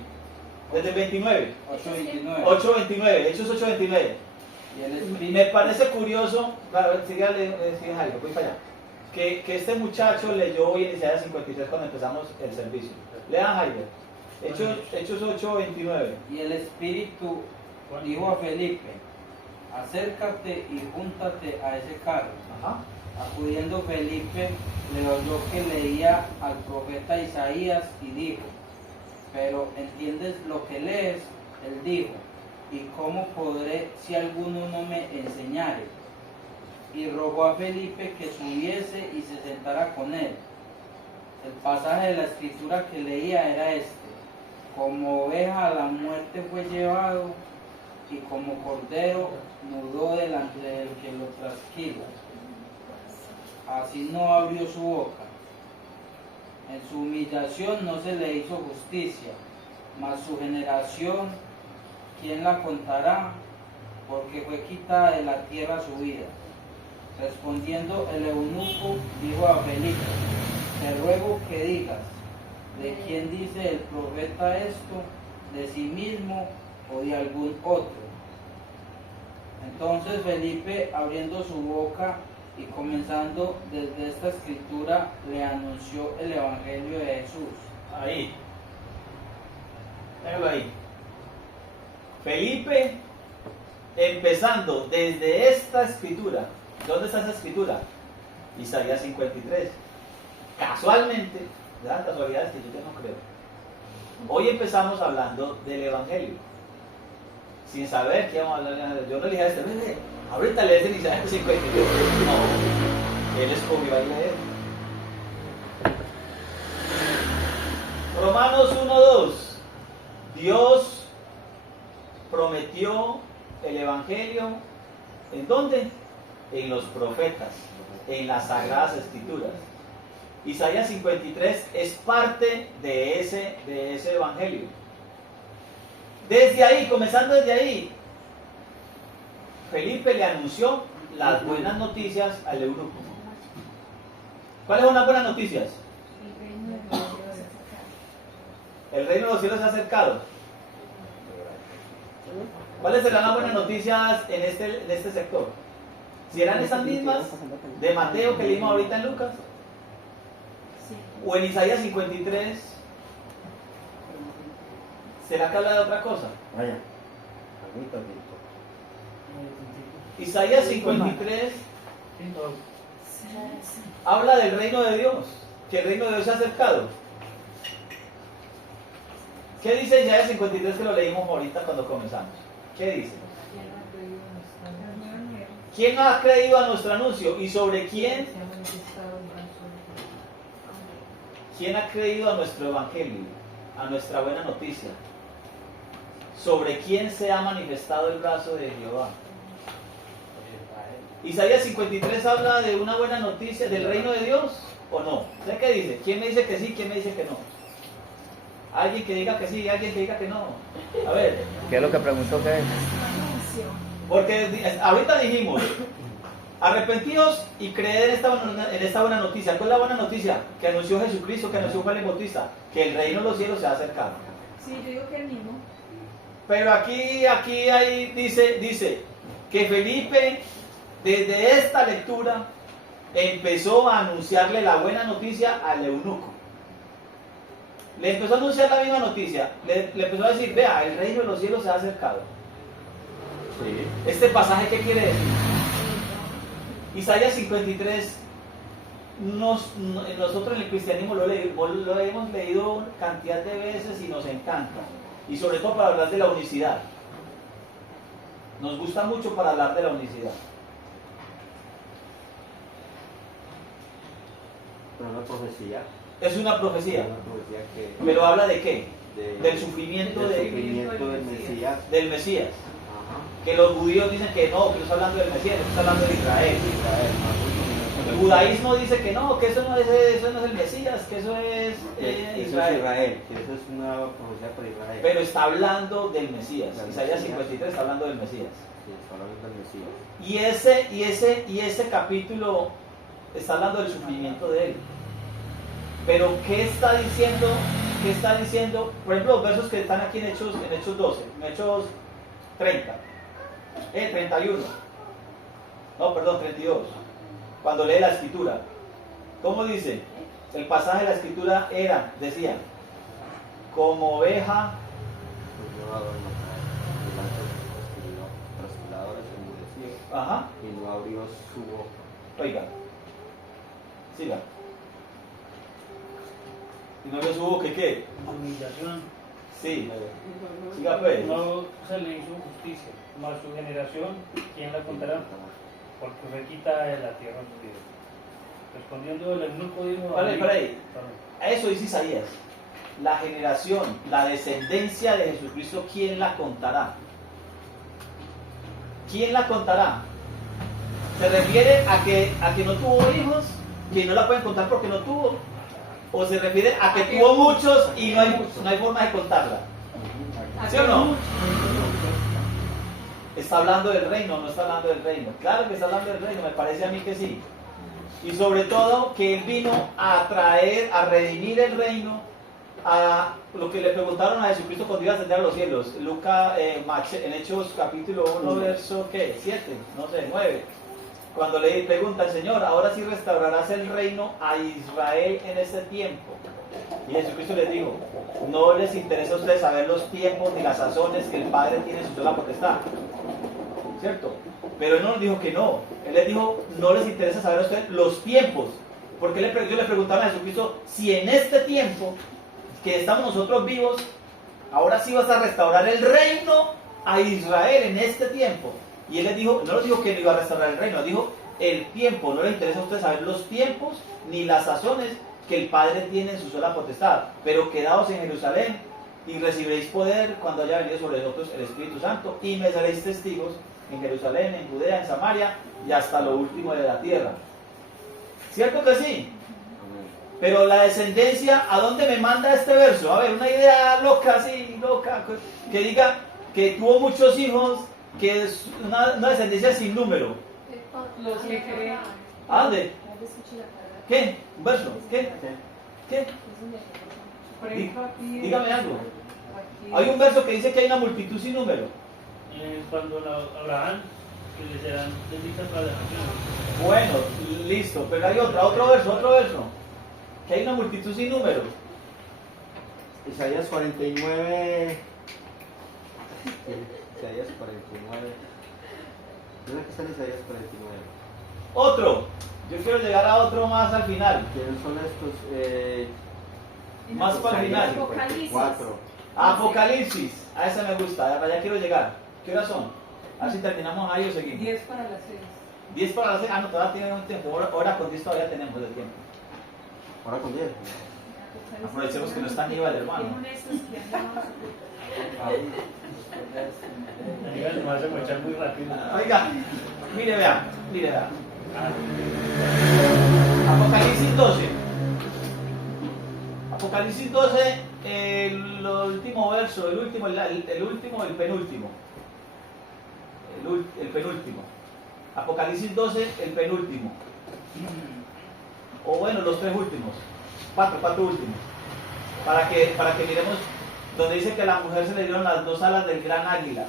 Desde el 29. 8:29. 8:29, Hechos 8:29. Y el Espíritu. Me parece curioso, sigue Jairo, voy para allá, que este muchacho leyó hoy en Isaías 53 cuando empezamos el servicio. Lean Jairo, Hechos 8:29. Y el Espíritu dijo a Felipe, acércate y júntate a ese carro. Ajá. Acudiendo Felipe, le oyó que leía al profeta Isaías y dijo, pero ¿entiendes lo que lees? Él dijo, ¿y cómo podré si alguno no me enseñare? Y rogó a Felipe que subiese y se sentara con él. El pasaje de la escritura que leía era este, como oveja a la muerte fue llevado, y como cordero mudó delante del que lo trasquila. Así no abrió su boca. En su humillación no se le hizo justicia, mas su generación, ¿quién la contará? Porque fue quitada de la tierra su vida. Respondiendo el eunuco, dijo a Felipe, te ruego que digas, ¿de quién dice el profeta esto? ¿De sí mismo o de algún otro? Entonces Felipe, abriendo su boca y comenzando desde esta escritura, le anunció el evangelio de Jesús. Ahí. Déjalo ahí. Felipe, empezando desde esta escritura. ¿Dónde está esa escritura? Isaías 53. Casualmente, de las casualidades que yo ya no creo. Hoy empezamos hablando del evangelio. Sin saber que íbamos a hablar del evangelio. Yo no le dije a este, "Mire, ahorita lees en Isaías 53. No, él escogió ahí leer. Romanos 1:2. Dios prometió el evangelio. ¿En dónde? En los profetas, en las sagradas escrituras. Isaías 53 es parte de ese evangelio. Desde ahí, comenzando desde ahí, Felipe le anunció las buenas noticias al eunuco. ¿Cuáles son las buenas noticias? El reino de los cielos se ha acercado. ¿Cuáles serán las buenas noticias en este sector? Si eran esas mismas de Mateo que leímos ahorita en Lucas, o en Isaías 53, ¿será que habla de otra cosa? Vaya, agüita, Isaías 53 habla del reino de Dios, que el reino de Dios se ha acercado. ¿Qué dice Isaías 53 que lo leímos ahorita cuando comenzamos? ¿Qué dice? ¿Quién ha creído a nuestro anuncio? ¿Y sobre quién? ¿Quién ha creído a nuestro evangelio? A nuestra buena noticia. ¿Sobre quién se ha manifestado el brazo de Jehová? Isaías 53 habla de una buena noticia del reino de Dios, ¿o no? ¿Sé qué dice? ¿Quién me dice que sí? ¿Quién me dice que no? Alguien que diga que sí, alguien que diga que no. A ver. ¿Qué es lo que preguntó que es? Porque ahorita dijimos, arrepentidos y creer en esta buena noticia. ¿Cuál es la buena noticia? Que anunció Jesucristo, que anunció Juan el Bautista, que el reino de los cielos se ha acercado. Sí, yo digo que el mismo. Pero aquí dice que Felipe, desde esta lectura, empezó a anunciarle la buena noticia al eunuco. Le empezó a anunciar la misma noticia. Le empezó a decir, vea, el reino de los cielos se ha acercado. Sí. Este pasaje, ¿qué quiere decir? Isaías 53, nosotros en el cristianismo lo hemos leído cantidad de veces y nos encanta. Y sobre todo para hablar de la unicidad. Nos gusta mucho para hablar de la unicidad. Pero la profecía. Es una profecía. Una profecía que Pero habla de qué? de- Del sufrimiento del de- sufrimiento del Mesías. del Mesías. Ajá. Que los judíos dicen que no está hablando del Mesías, está hablando de Israel. Israel, El judaísmo dice que no, que eso no es el Mesías, que eso es Eso es Israel. Israel, que eso es una profecía para Israel. Pero está hablando del Mesías. Del Isaías Mesías. 53 está hablando del Mesías. Sí, está hablando del Mesías. Y ese capítulo está hablando del sufrimiento de él. Pero ¿qué está diciendo? ¿Qué está diciendo? Por ejemplo, los versos que están aquí en Hechos 12, en Hechos 30, 31. No, perdón, 32. Cuando lee la escritura. ¿Cómo dice? El pasaje de la escritura decía, como oveja, Pues yo adorno delante de los trasquiladores endurecidos ajá, y no abrió su boca. oiga, siga. Y no le subo que qué, Humillación. sí, siga pues. No se le hizo justicia, mas su generación, ¿quién la contará? Porque fue quitada de la tierra de Dios. Respondiendo el eunuco dijo... Para ahí. A eso dice Isaías. La generación, la descendencia de Jesucristo, ¿quién la contará? ¿Quién la contará? ¿Se refiere a que no tuvo hijos, que no la pueden contar porque no tuvo? ¿O se refiere a que tuvo muchos y no hay forma de contarla? ¿Sí o no? ¿Está hablando del reino o no está hablando del reino? Claro que está hablando del reino, me parece a mí que sí. Y sobre todo que Él vino a traer, a redimir el reino, a lo que le preguntaron a Jesucristo cuando iba a ascender a los cielos. Lucas, en Hechos capítulo 1, verso, ¿qué? 7, no sé, 9. Cuando le pregunta al Señor, ahora sí restaurarás el reino a Israel en este tiempo. Y Jesucristo les dijo, no les interesa a ustedes saber los tiempos ni las sazones que el Padre tiene en su sola potestad. ¿Cierto? Pero Él no nos dijo que no. Él les dijo, no les interesa saber a ustedes los tiempos. Porque yo le preguntaba a Jesucristo, si en este tiempo que estamos nosotros vivos, ahora sí vas a restaurar el reino a Israel en este tiempo. Y Él les dijo, no les dijo que no iba a restaurar el reino, les dijo el tiempo. No les interesa a ustedes saber los tiempos ni las sazones que el Padre tiene en su sola potestad. Pero quedaos en Jerusalén y recibiréis poder cuando haya venido sobre vosotros el Espíritu Santo y me seréis testigos en Jerusalén, en Judea, en Samaria y hasta lo último de la tierra. ¿Cierto que sí? Pero la descendencia, ¿a dónde me manda este verso? A ver, una idea loca, así, loca, que diga que tuvo muchos hijos, que es una descendencia sin número. Los que creen. ¿A dónde? ¿Qué? ¿Un verso? ¿Qué? ¿Qué? Por ejemplo, aquí, Dígame algo. aquí- Hay un verso que dice que hay una multitud sin número. Cuando Abraham, que le serán benditas para las naciones. Bueno, listo, pero hay otro verso. Que hay una multitud sin número. Isaías 49. Isaías 49. ¿Dónde está en Isaías 49? Otro. Yo quiero llegar a otro más al final. ¿Quiénes son estos? Más para el final. 4. Apocalipsis. A esa me gusta, para allá quiero llegar. ¿Qué horas son? A ver si terminamos ahí o seguimos. 10 para las 6. 10 para las 6. Ah, no, todavía tenemos tiempo. Ahora con 10 todavía tenemos el tiempo. Ahora con 10. Aprovechemos que no está Aníbal, hermano. Aníbal me vas a echar muy rápido. Oiga, mire, vea. Apocalipsis 12. Apocalipsis 12, el último verso, el penúltimo. El penúltimo. Apocalipsis 12, el penúltimo. O bueno, los 3 últimos. 4 últimos. Para que miremos donde dice que a la mujer se le dieron las 2 alas del gran águila.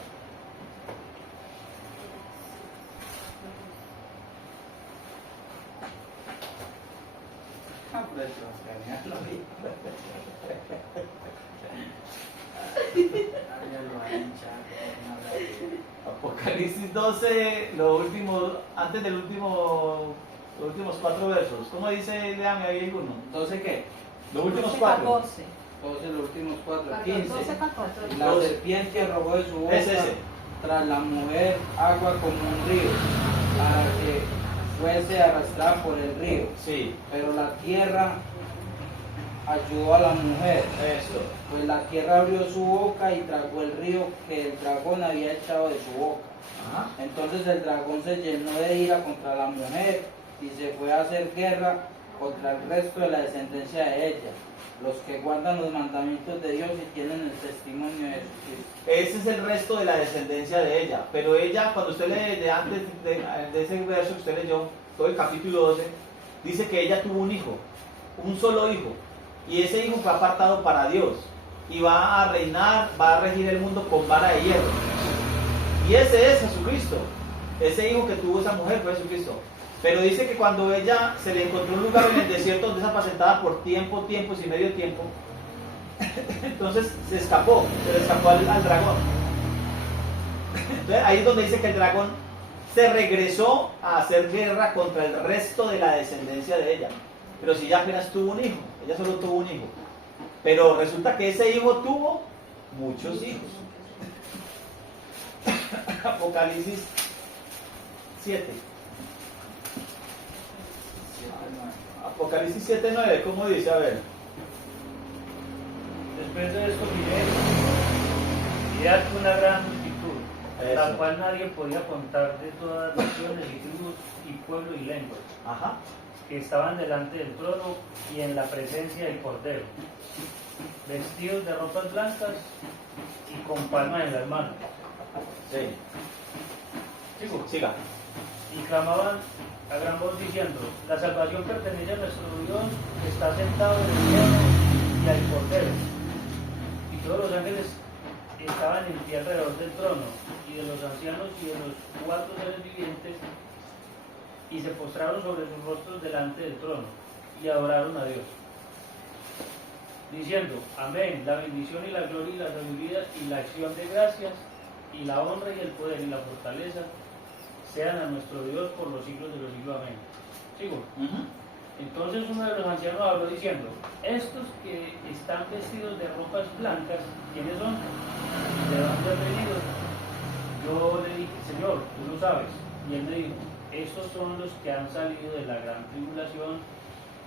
Apocalipsis 12, antes del último, los últimos 4 versos. ¿Cómo dice? Léame ahí alguno. ¿12 qué? Los últimos 4. 14. 12 los últimos 4. 15. 15. 12, 14. La serpiente arrojó de su boca Es ese. tras la mujer agua como un río, para que fuese arrastrada por el río. Sí. Pero la tierra ayudó a la mujer, Eso. pues la tierra abrió su boca y tragó el río que el dragón había echado de su boca. Ajá. Entonces el dragón se llenó de ira contra la mujer y se fue a hacer guerra contra el resto de la descendencia de ella, los que guardan los mandamientos de Dios y tienen el testimonio de Jesucristo. Ese es el resto de la descendencia de ella. Pero ella, cuando usted lee de antes de ese verso que usted leyó, todo el capítulo 12, dice que ella tuvo un hijo, un solo hijo. Y ese hijo fue apartado para Dios. Y va a reinar, va a regir el mundo con vara de hierro. Y ese es Jesucristo. Ese hijo que tuvo esa mujer fue Jesucristo. Pero dice que cuando ella se le encontró un lugar en el desierto donde se apacentada por tiempos y medio tiempo, entonces se le escapó al dragón. Entonces ahí es donde dice que el dragón se regresó a hacer guerra contra el resto de la descendencia de ella. Pero si ella apenas tuvo un hijo, ella solo tuvo un hijo. Pero resulta que ese hijo tuvo muchos hijos. Apocalipsis 7. Apocalipsis 7:9, ¿cómo dice? A ver. Después de esto miré aquí una gran multitud, la Eso. cual nadie podía contar, de todas las naciones y tribus y pueblos y lenguas, Ajá. que estaban delante del trono y en la presencia del Cordero, vestidos de ropas blancas y con palmas en las manos. Sí. ¿Sigo? Siga. Y clamaban a gran voz diciendo: la salvación pertenece a nuestro Dios que está sentado en el cielo y al Cordero. Y todos los ángeles estaban en pie alrededor del trono y de los ancianos y de los 4 seres vivientes, y se postraron sobre sus rostros delante del trono y adoraron a Dios, diciendo: amén, la bendición y la gloria y la sabiduría y la acción de gracias y la honra y el poder y la fortaleza sean a nuestro Dios por los siglos de los siglos. Amén. ¿Sigo? Ujú. Entonces uno de los ancianos habló diciendo: estos que están vestidos de ropas blancas, ¿quiénes son? ¿De dónde han venido? Yo le dije: Señor, tú lo sabes. Y él me dijo: estos son los que han salido de la gran tribulación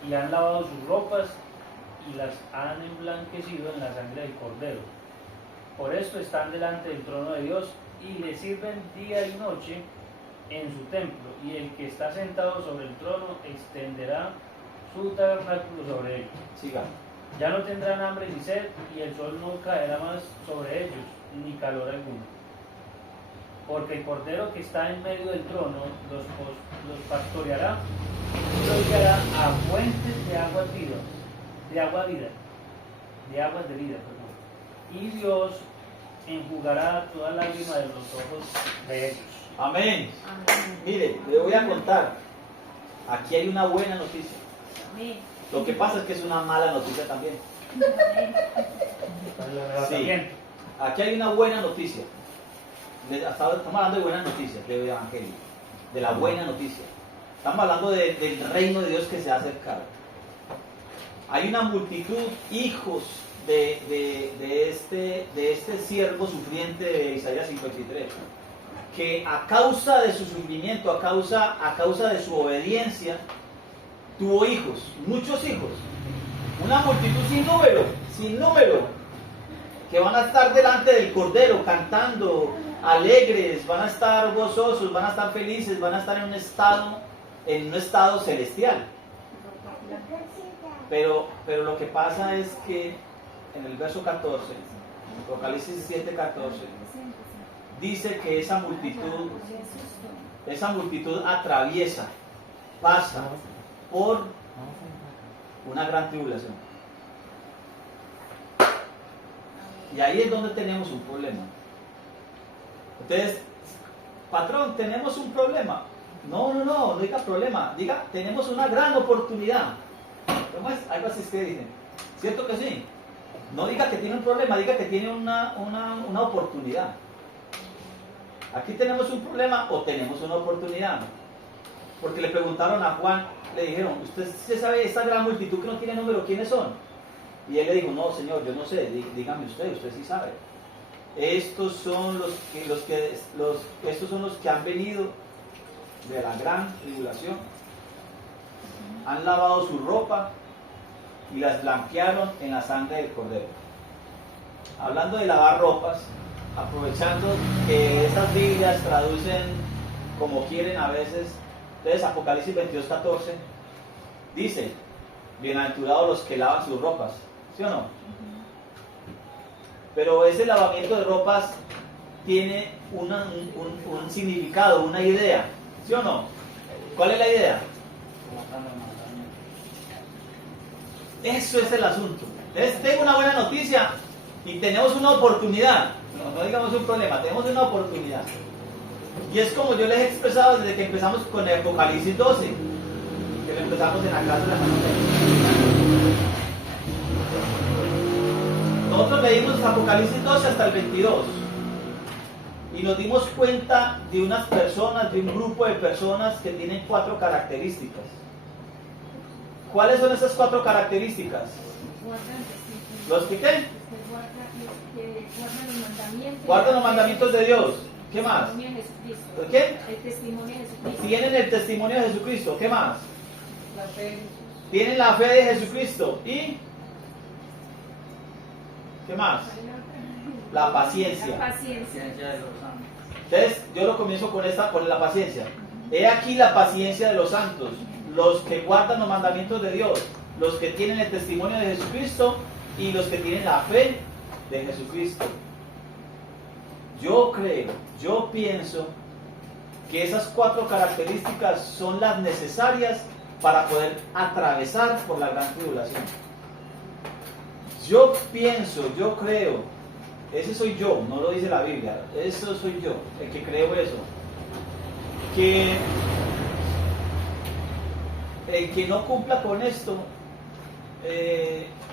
y han lavado sus ropas y las han emblanquecido en la sangre del Cordero. Por esto están delante del trono de Dios y le sirven día y noche en su templo, y el que está sentado sobre el trono extenderá su tabernáculo sobre él. Siga. Ya no tendrán hambre ni sed, y el sol no caerá más sobre ellos, ni calor alguno. Porque el Cordero que está en medio del trono los pastoreará y los guiará a fuentes de aguas vivas, de aguas de vida, perdón. Y Dios enjugará toda lágrima de los ojos de ellos. Amén. Mire, le voy a contar. Aquí hay una buena noticia. Amén. Lo que pasa es que es una mala noticia también. Sí. Aquí hay una buena noticia. Estamos hablando de buenas noticias, del Evangelio, de la buena noticia. Estamos hablando del reino de Dios que se ha acercado. Hay una multitud, hijos de este siervo sufriente de Isaías 53, que a causa de su sufrimiento, a causa de su obediencia, tuvo hijos, muchos hijos. Una multitud sin número, que van a estar delante del Cordero cantando, alegres, van a estar gozosos, van a estar felices, van a estar en un estado celestial. Pero lo que pasa es que en el verso 14, Apocalipsis 7:14, dice que esa multitud atraviesa, pasa por una gran tribulación. Y ahí es donde tenemos un problema. Entonces, patrón, tenemos un problema. No diga problema, diga, tenemos una gran oportunidad. ¿Cómo es? Algo así que dicen. ¿Cierto que sí? No diga que tiene un problema, diga que tiene una oportunidad. Aquí tenemos un problema o tenemos una oportunidad. Porque le preguntaron a Juan, le dijeron: ¿usted se sabe esta gran multitud que no tiene número, quiénes son? Y él le dijo: no, Señor, yo no sé, dígame usted sí sabe. Estos son estos son los que han venido de la gran tribulación. Han lavado su ropa y las blanquearon en la sangre del Cordero. Hablando de lavar ropas, aprovechando que esas Biblias traducen como quieren a veces, entonces Apocalipsis 22:14 dice, bienaventurados los que lavan sus ropas, ¿sí o no? Pero ese lavamiento de ropas tiene un significado, una idea, ¿sí o no? ¿Cuál es la idea? Eso es el asunto. Entonces tengo una buena noticia y tenemos una oportunidad, no digamos un problema, tenemos una oportunidad. Y es como yo les he expresado desde que empezamos con el Apocalipsis 12, que lo empezamos en la clase de la mañana. Nosotros leímos Apocalipsis 12 hasta el 22 y nos dimos cuenta de unas personas, de un grupo de personas que tienen 4 características. ¿Cuáles son esas 4 características? ¿Los que qué? Guardan los mandamientos de Dios. ¿Qué más? ¿Qué? El testimonio de Jesucristo. Tienen el testimonio de Jesucristo. ¿Qué más? La fe. Tienen la fe de Jesucristo. ¿Y qué más? La paciencia. La paciencia. Entonces, yo lo comienzo con la paciencia. He aquí la paciencia de los santos, los que guardan los mandamientos de Dios, los que tienen el testimonio de Jesucristo y los que tienen la fe de Jesucristo. Yo creo, yo pienso que esas 4 características son las necesarias para poder atravesar por la gran tribulación. Yo pienso, yo creo, ese soy yo, no lo dice la Biblia, eso soy yo, el que creo eso, que el que no cumpla con esto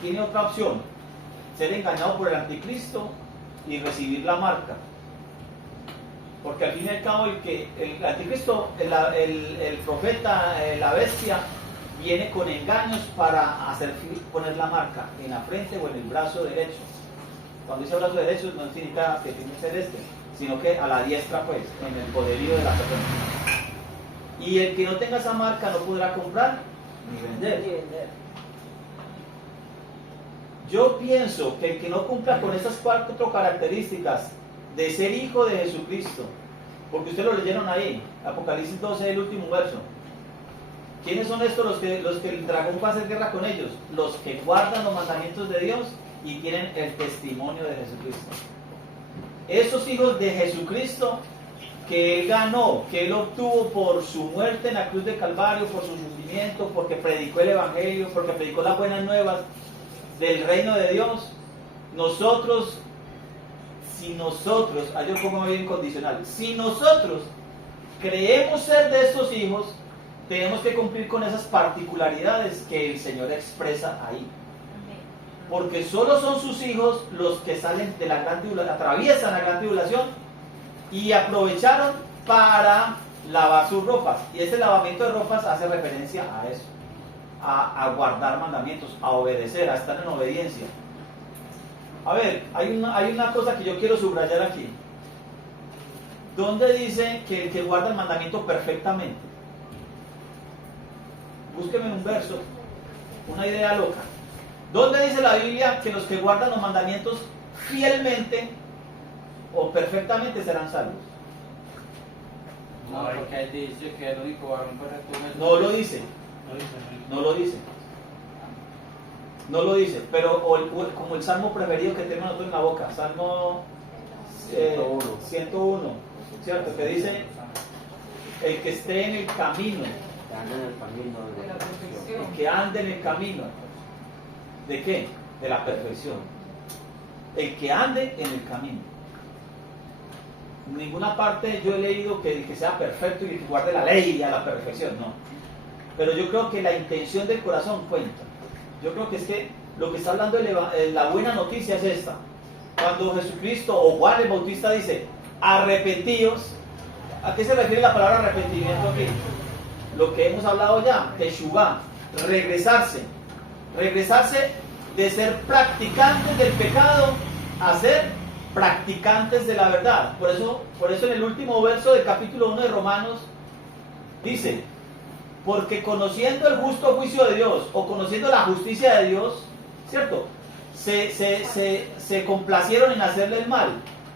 tiene otra opción, ser engañado por el anticristo y recibir la marca. Porque al fin y al cabo el anticristo, el profeta, la bestia, viene con engaños para poner la marca en la frente o en el brazo derecho. Cuando dice brazo derecho no significa que tiene que ser este, sino que a la diestra, pues, en el poderío de la persona. Y el que no tenga esa marca no podrá comprar ni vender. Yo pienso que el que no cumpla con estas 4 características de ser hijo de Jesucristo, porque ustedes lo leyeron ahí, Apocalipsis 12, el último verso. ¿Quiénes son estos los que el dragón va a hacer guerra con ellos? Los que guardan los mandamientos de Dios y tienen el testimonio de Jesucristo. Esos hijos de Jesucristo que Él ganó, que Él obtuvo por su muerte en la cruz de Calvario, por su sufrimiento, porque predicó el Evangelio, porque predicó las buenas nuevas del reino de Dios. Nosotros, si nosotros, yo pongo bien condicional, si nosotros creemos ser de estos hijos, tenemos que cumplir con esas particularidades que el Señor expresa ahí. Porque solo son sus hijos los que salen de la gran tribulación, atraviesan la gran tribulación y aprovecharon para lavar sus ropas. Y ese lavamiento de ropas hace referencia a eso, a guardar mandamientos, a obedecer, a estar en obediencia. A ver, hay una cosa que yo quiero subrayar aquí. ¿Dónde dice que el que guarda el mandamiento perfectamente? Búsqueme un verso, una idea loca. ¿Dónde dice la Biblia que los que guardan los mandamientos fielmente o perfectamente serán salvos? No, porque ahí dice que el único varón correcto es No lo dice. No lo dice. No lo dice. Pero como el salmo preferido que tenemos nosotros en la boca, Salmo 101, ¿cierto? Que dice: el que esté en el camino, De la perfección. el que ande en el camino. ¿De qué? De la perfección. El que ande en el camino. En ninguna parte yo he leído que el que sea perfecto y el que guarde la ley a la perfección, no. Pero yo creo que la intención del corazón cuenta. Yo creo que es que lo que está hablando la buena noticia es esta. Cuando Jesucristo o Juan el Bautista dice: arrepentíos, ¿a qué se refiere la palabra arrepentimiento aquí? Lo que hemos hablado ya, teshuvá, regresarse de ser practicantes del pecado a ser practicantes de la verdad. Por eso en el último verso del capítulo 1 de Romanos dice: Porque conociendo el justo juicio de Dios o conociendo la justicia de Dios, ¿cierto? Se complacieron en hacerle el mal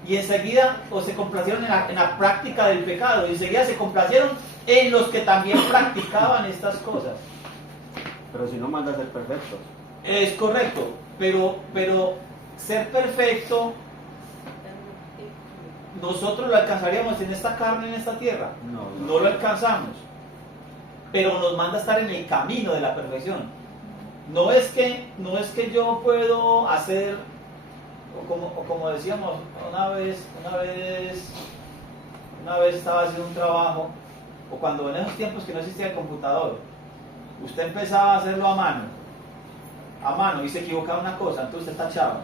y enseguida, o se complacieron en la práctica del pecado y enseguida se complacieron en los que también practicaban estas cosas. Pero si no manda a ser perfectos. Es correcto, pero ser perfecto, nosotros lo alcanzaríamos en esta carne, en esta tierra. No lo alcanzamos, pero nos manda a estar en el camino de la perfección. No es que yo puedo hacer, o como decíamos una vez estaba haciendo un trabajo, o cuando en esos tiempos que no existía el computador, usted empezaba a hacerlo a mano y se equivocaba una cosa, entonces usted tachaba,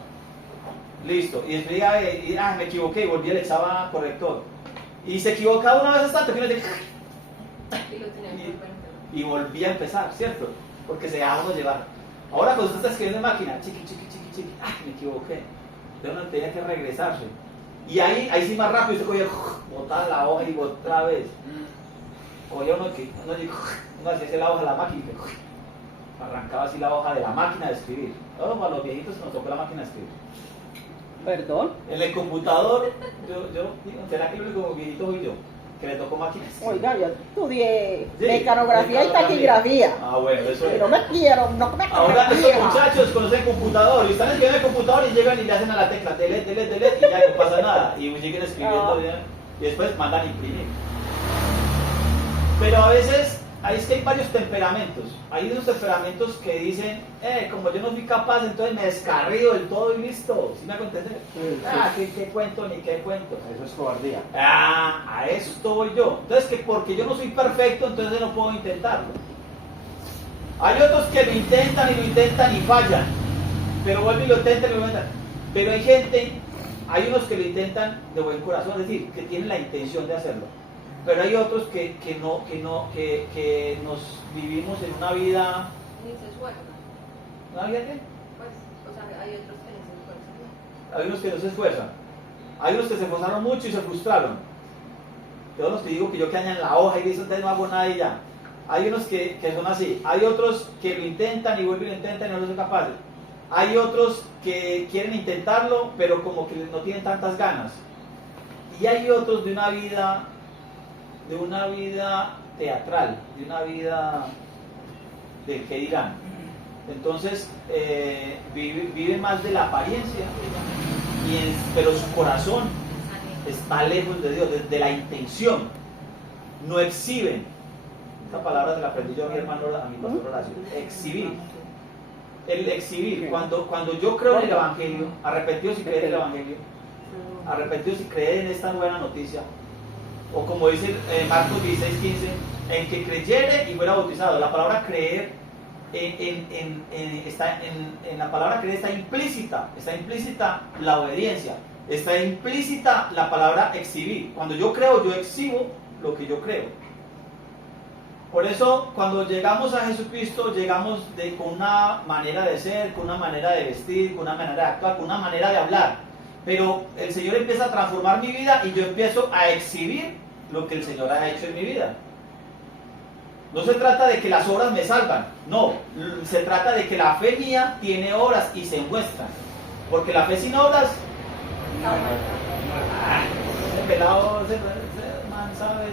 listo, y después me equivoqué y volvía y le echaba corrector, y se equivocaba una vez tanto que uno decía, y volvía a empezar, ¿cierto? Porque se dejaba uno llevar. Ahora cuando usted está escribiendo en máquina, chiqui, me equivoqué, entonces uno tenía que regresarse, y ahí sí más rápido usted cogía, botaba la hoja y otra vez, cogía uno hacía la hoja de la máquina y arrancaba así la hoja de la máquina de escribir. A los viejitos nos tocó la máquina de escribir. ¿Perdón? En el computador, ¿será que el único viejito soy yo? Que le tocó máquina de escribir. Oiga, yo estudié Sí, mecanografía y taquigrafía. Bueno, eso es. Y no me quiero, no me Ahora estos quiero. muchachos conocen computador y están escribiendo en el computador y llegan y le hacen a la tecla delete y ya no pasa nada. Y siguen escribiendo y después mandan a imprimir. Pero a veces es que hay varios temperamentos. Hay unos temperamentos que dicen, como yo no fui capaz, entonces me descarrío del todo y listo. ¿Sí me hago entender? ¿Qué cuento ni qué cuento? Eso es cobardía. A esto voy yo. Entonces, que porque yo no soy perfecto, entonces no puedo intentarlo. Hay otros que lo intentan y fallan. Pero vuelven y lo intentan y lo intentan. Pero hay unos que lo intentan de buen corazón, es decir, que tienen la intención de hacerlo. Pero hay otros que nos vivimos en una vida. Ni se esfuerzan. ¿Una vida qué? Pues, o sea, hay otros que no se esfuerzan. Hay unos que no se esfuerzan. Hay unos que se esforzaron mucho y se frustraron. Todos los que digo que yo quedaña en la hoja y dicen, no hago nada y ya. Hay unos que son así. Hay otros que lo intentan y vuelven y lo intentan y no lo son capaces. Hay otros que quieren intentarlo, pero como que no tienen tantas ganas. Y hay otros de una vida teatral, de una vida del que dirán. Entonces viven más de la apariencia, pero su corazón está lejos de Dios, de la intención. No exhiben. Esta palabra se la aprendí yo a mi hermano, a mi pastor Horacio. Exhibir. El exhibir. Cuando yo creo en el Evangelio, arrepentidos y creer en el Evangelio, arrepentidos y creer en esta buena noticia, o como dice Marcos 16:15, en que creyere y fuera bautizado. La palabra creer en la palabra creer está implícita la obediencia, está implícita la palabra exhibir. Cuando yo creo, yo exhibo lo que yo creo. Por eso, cuando llegamos a Jesucristo, llegamos con una manera de ser, con una manera de vestir, con una manera de actuar, con una manera de hablar. Pero el Señor empieza a transformar mi vida y yo empiezo a exhibir lo que el Señor ha hecho en mi vida. No se trata de que las obras me salvan, no, se trata de que la fe mía tiene obras y se muestran. Porque la fe sin obras, ese pelado, ese man sabe.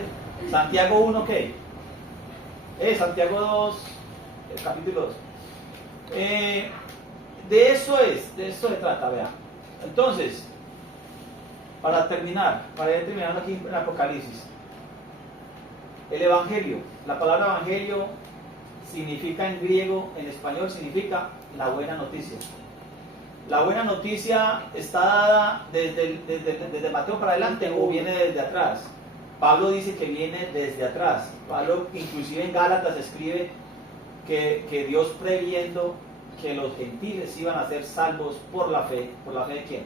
Santiago 1, ¿qué? Santiago 2, el capítulo 2. De eso se trata, vean. Entonces, para terminar aquí en Apocalipsis, el Evangelio, la palabra Evangelio significa en griego, en español significa la buena noticia. La buena noticia está dada desde Mateo para adelante o viene desde atrás. Pablo dice que viene desde atrás. Pablo inclusive en Gálatas escribe que Dios previendo que los gentiles iban a ser salvos por la fe. ¿Por la fe de quién?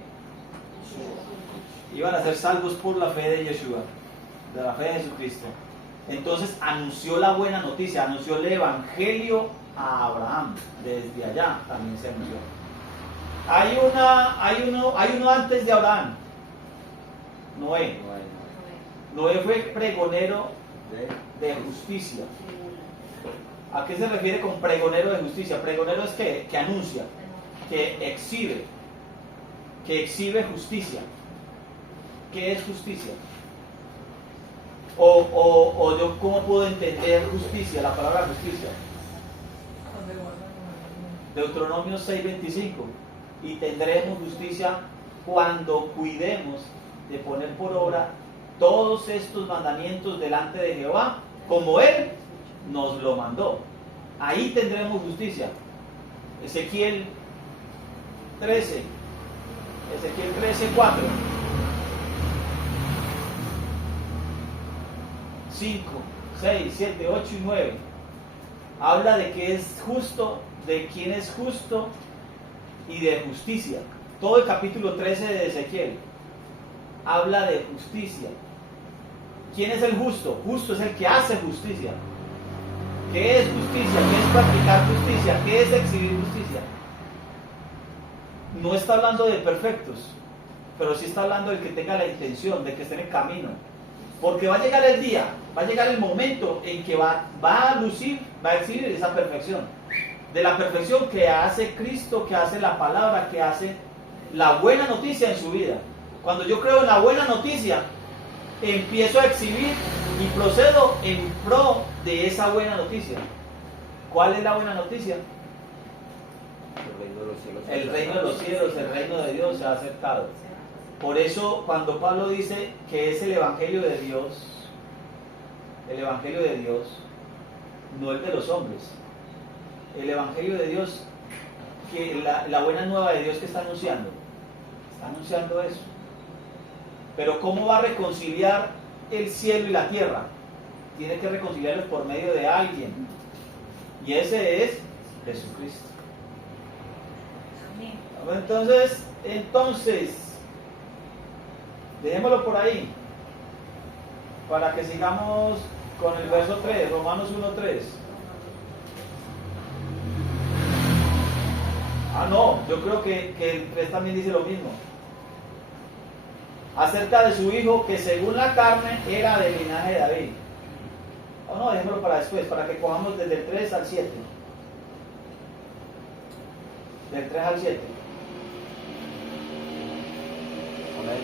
Iban a ser salvos por la fe de Yeshua, de la fe de Jesucristo. Entonces anunció la buena noticia, anunció el Evangelio a Abraham. Desde allá también se anunció. Hay uno antes de Abraham, Noé. Noé fue pregonero de justicia. ¿A qué se refiere con pregonero de justicia? Pregonero es que anuncia, que exhibe justicia. ¿Qué es justicia? O yo, ¿cómo puedo entender justicia, la palabra justicia? Deuteronomio 6:25. Y tendremos justicia cuando cuidemos de poner por obra todos estos mandamientos delante de Jehová, como Él nos lo mandó. Ahí tendremos justicia. Ezequiel 13:4. 5, 6, 7, 8 y 9. Habla de que es justo, de quién es justo y de justicia. Todo el capítulo 13 de Ezequiel habla de justicia. ¿Quién es el justo? Justo es el que hace justicia. ¿Qué es justicia? ¿Qué es practicar justicia? ¿Qué es exhibir justicia? No está hablando de perfectos, pero sí está hablando de que tenga la intención, de que esté en el camino. Porque va a llegar el día, va a llegar el momento en que va a lucir, va a exhibir esa perfección. De la perfección que hace Cristo, que hace la palabra, que hace la buena noticia en su vida. Cuando yo creo en la buena noticia, empiezo a exhibir y procedo en pro de esa buena noticia. ¿Cuál es la buena noticia? El reino de los cielos, el reino de Dios se ha acercado. Por eso cuando Pablo dice que es el evangelio de Dios no el de los hombres. El evangelio de Dios, que la buena nueva de Dios que está anunciando eso. Pero ¿cómo va a reconciliar el cielo y la tierra? Tiene que reconciliarlos por medio de alguien. Y ese es Jesucristo. Entonces, dejémoslo por ahí, para que sigamos con el verso 3, Romanos 1:3. No, yo creo que el 3 también dice lo mismo. Acerca de su hijo, que según la carne era del linaje de David. No, dejémoslo para después, para que cojamos desde el 3 al 7. Del 3 al 7. Amén.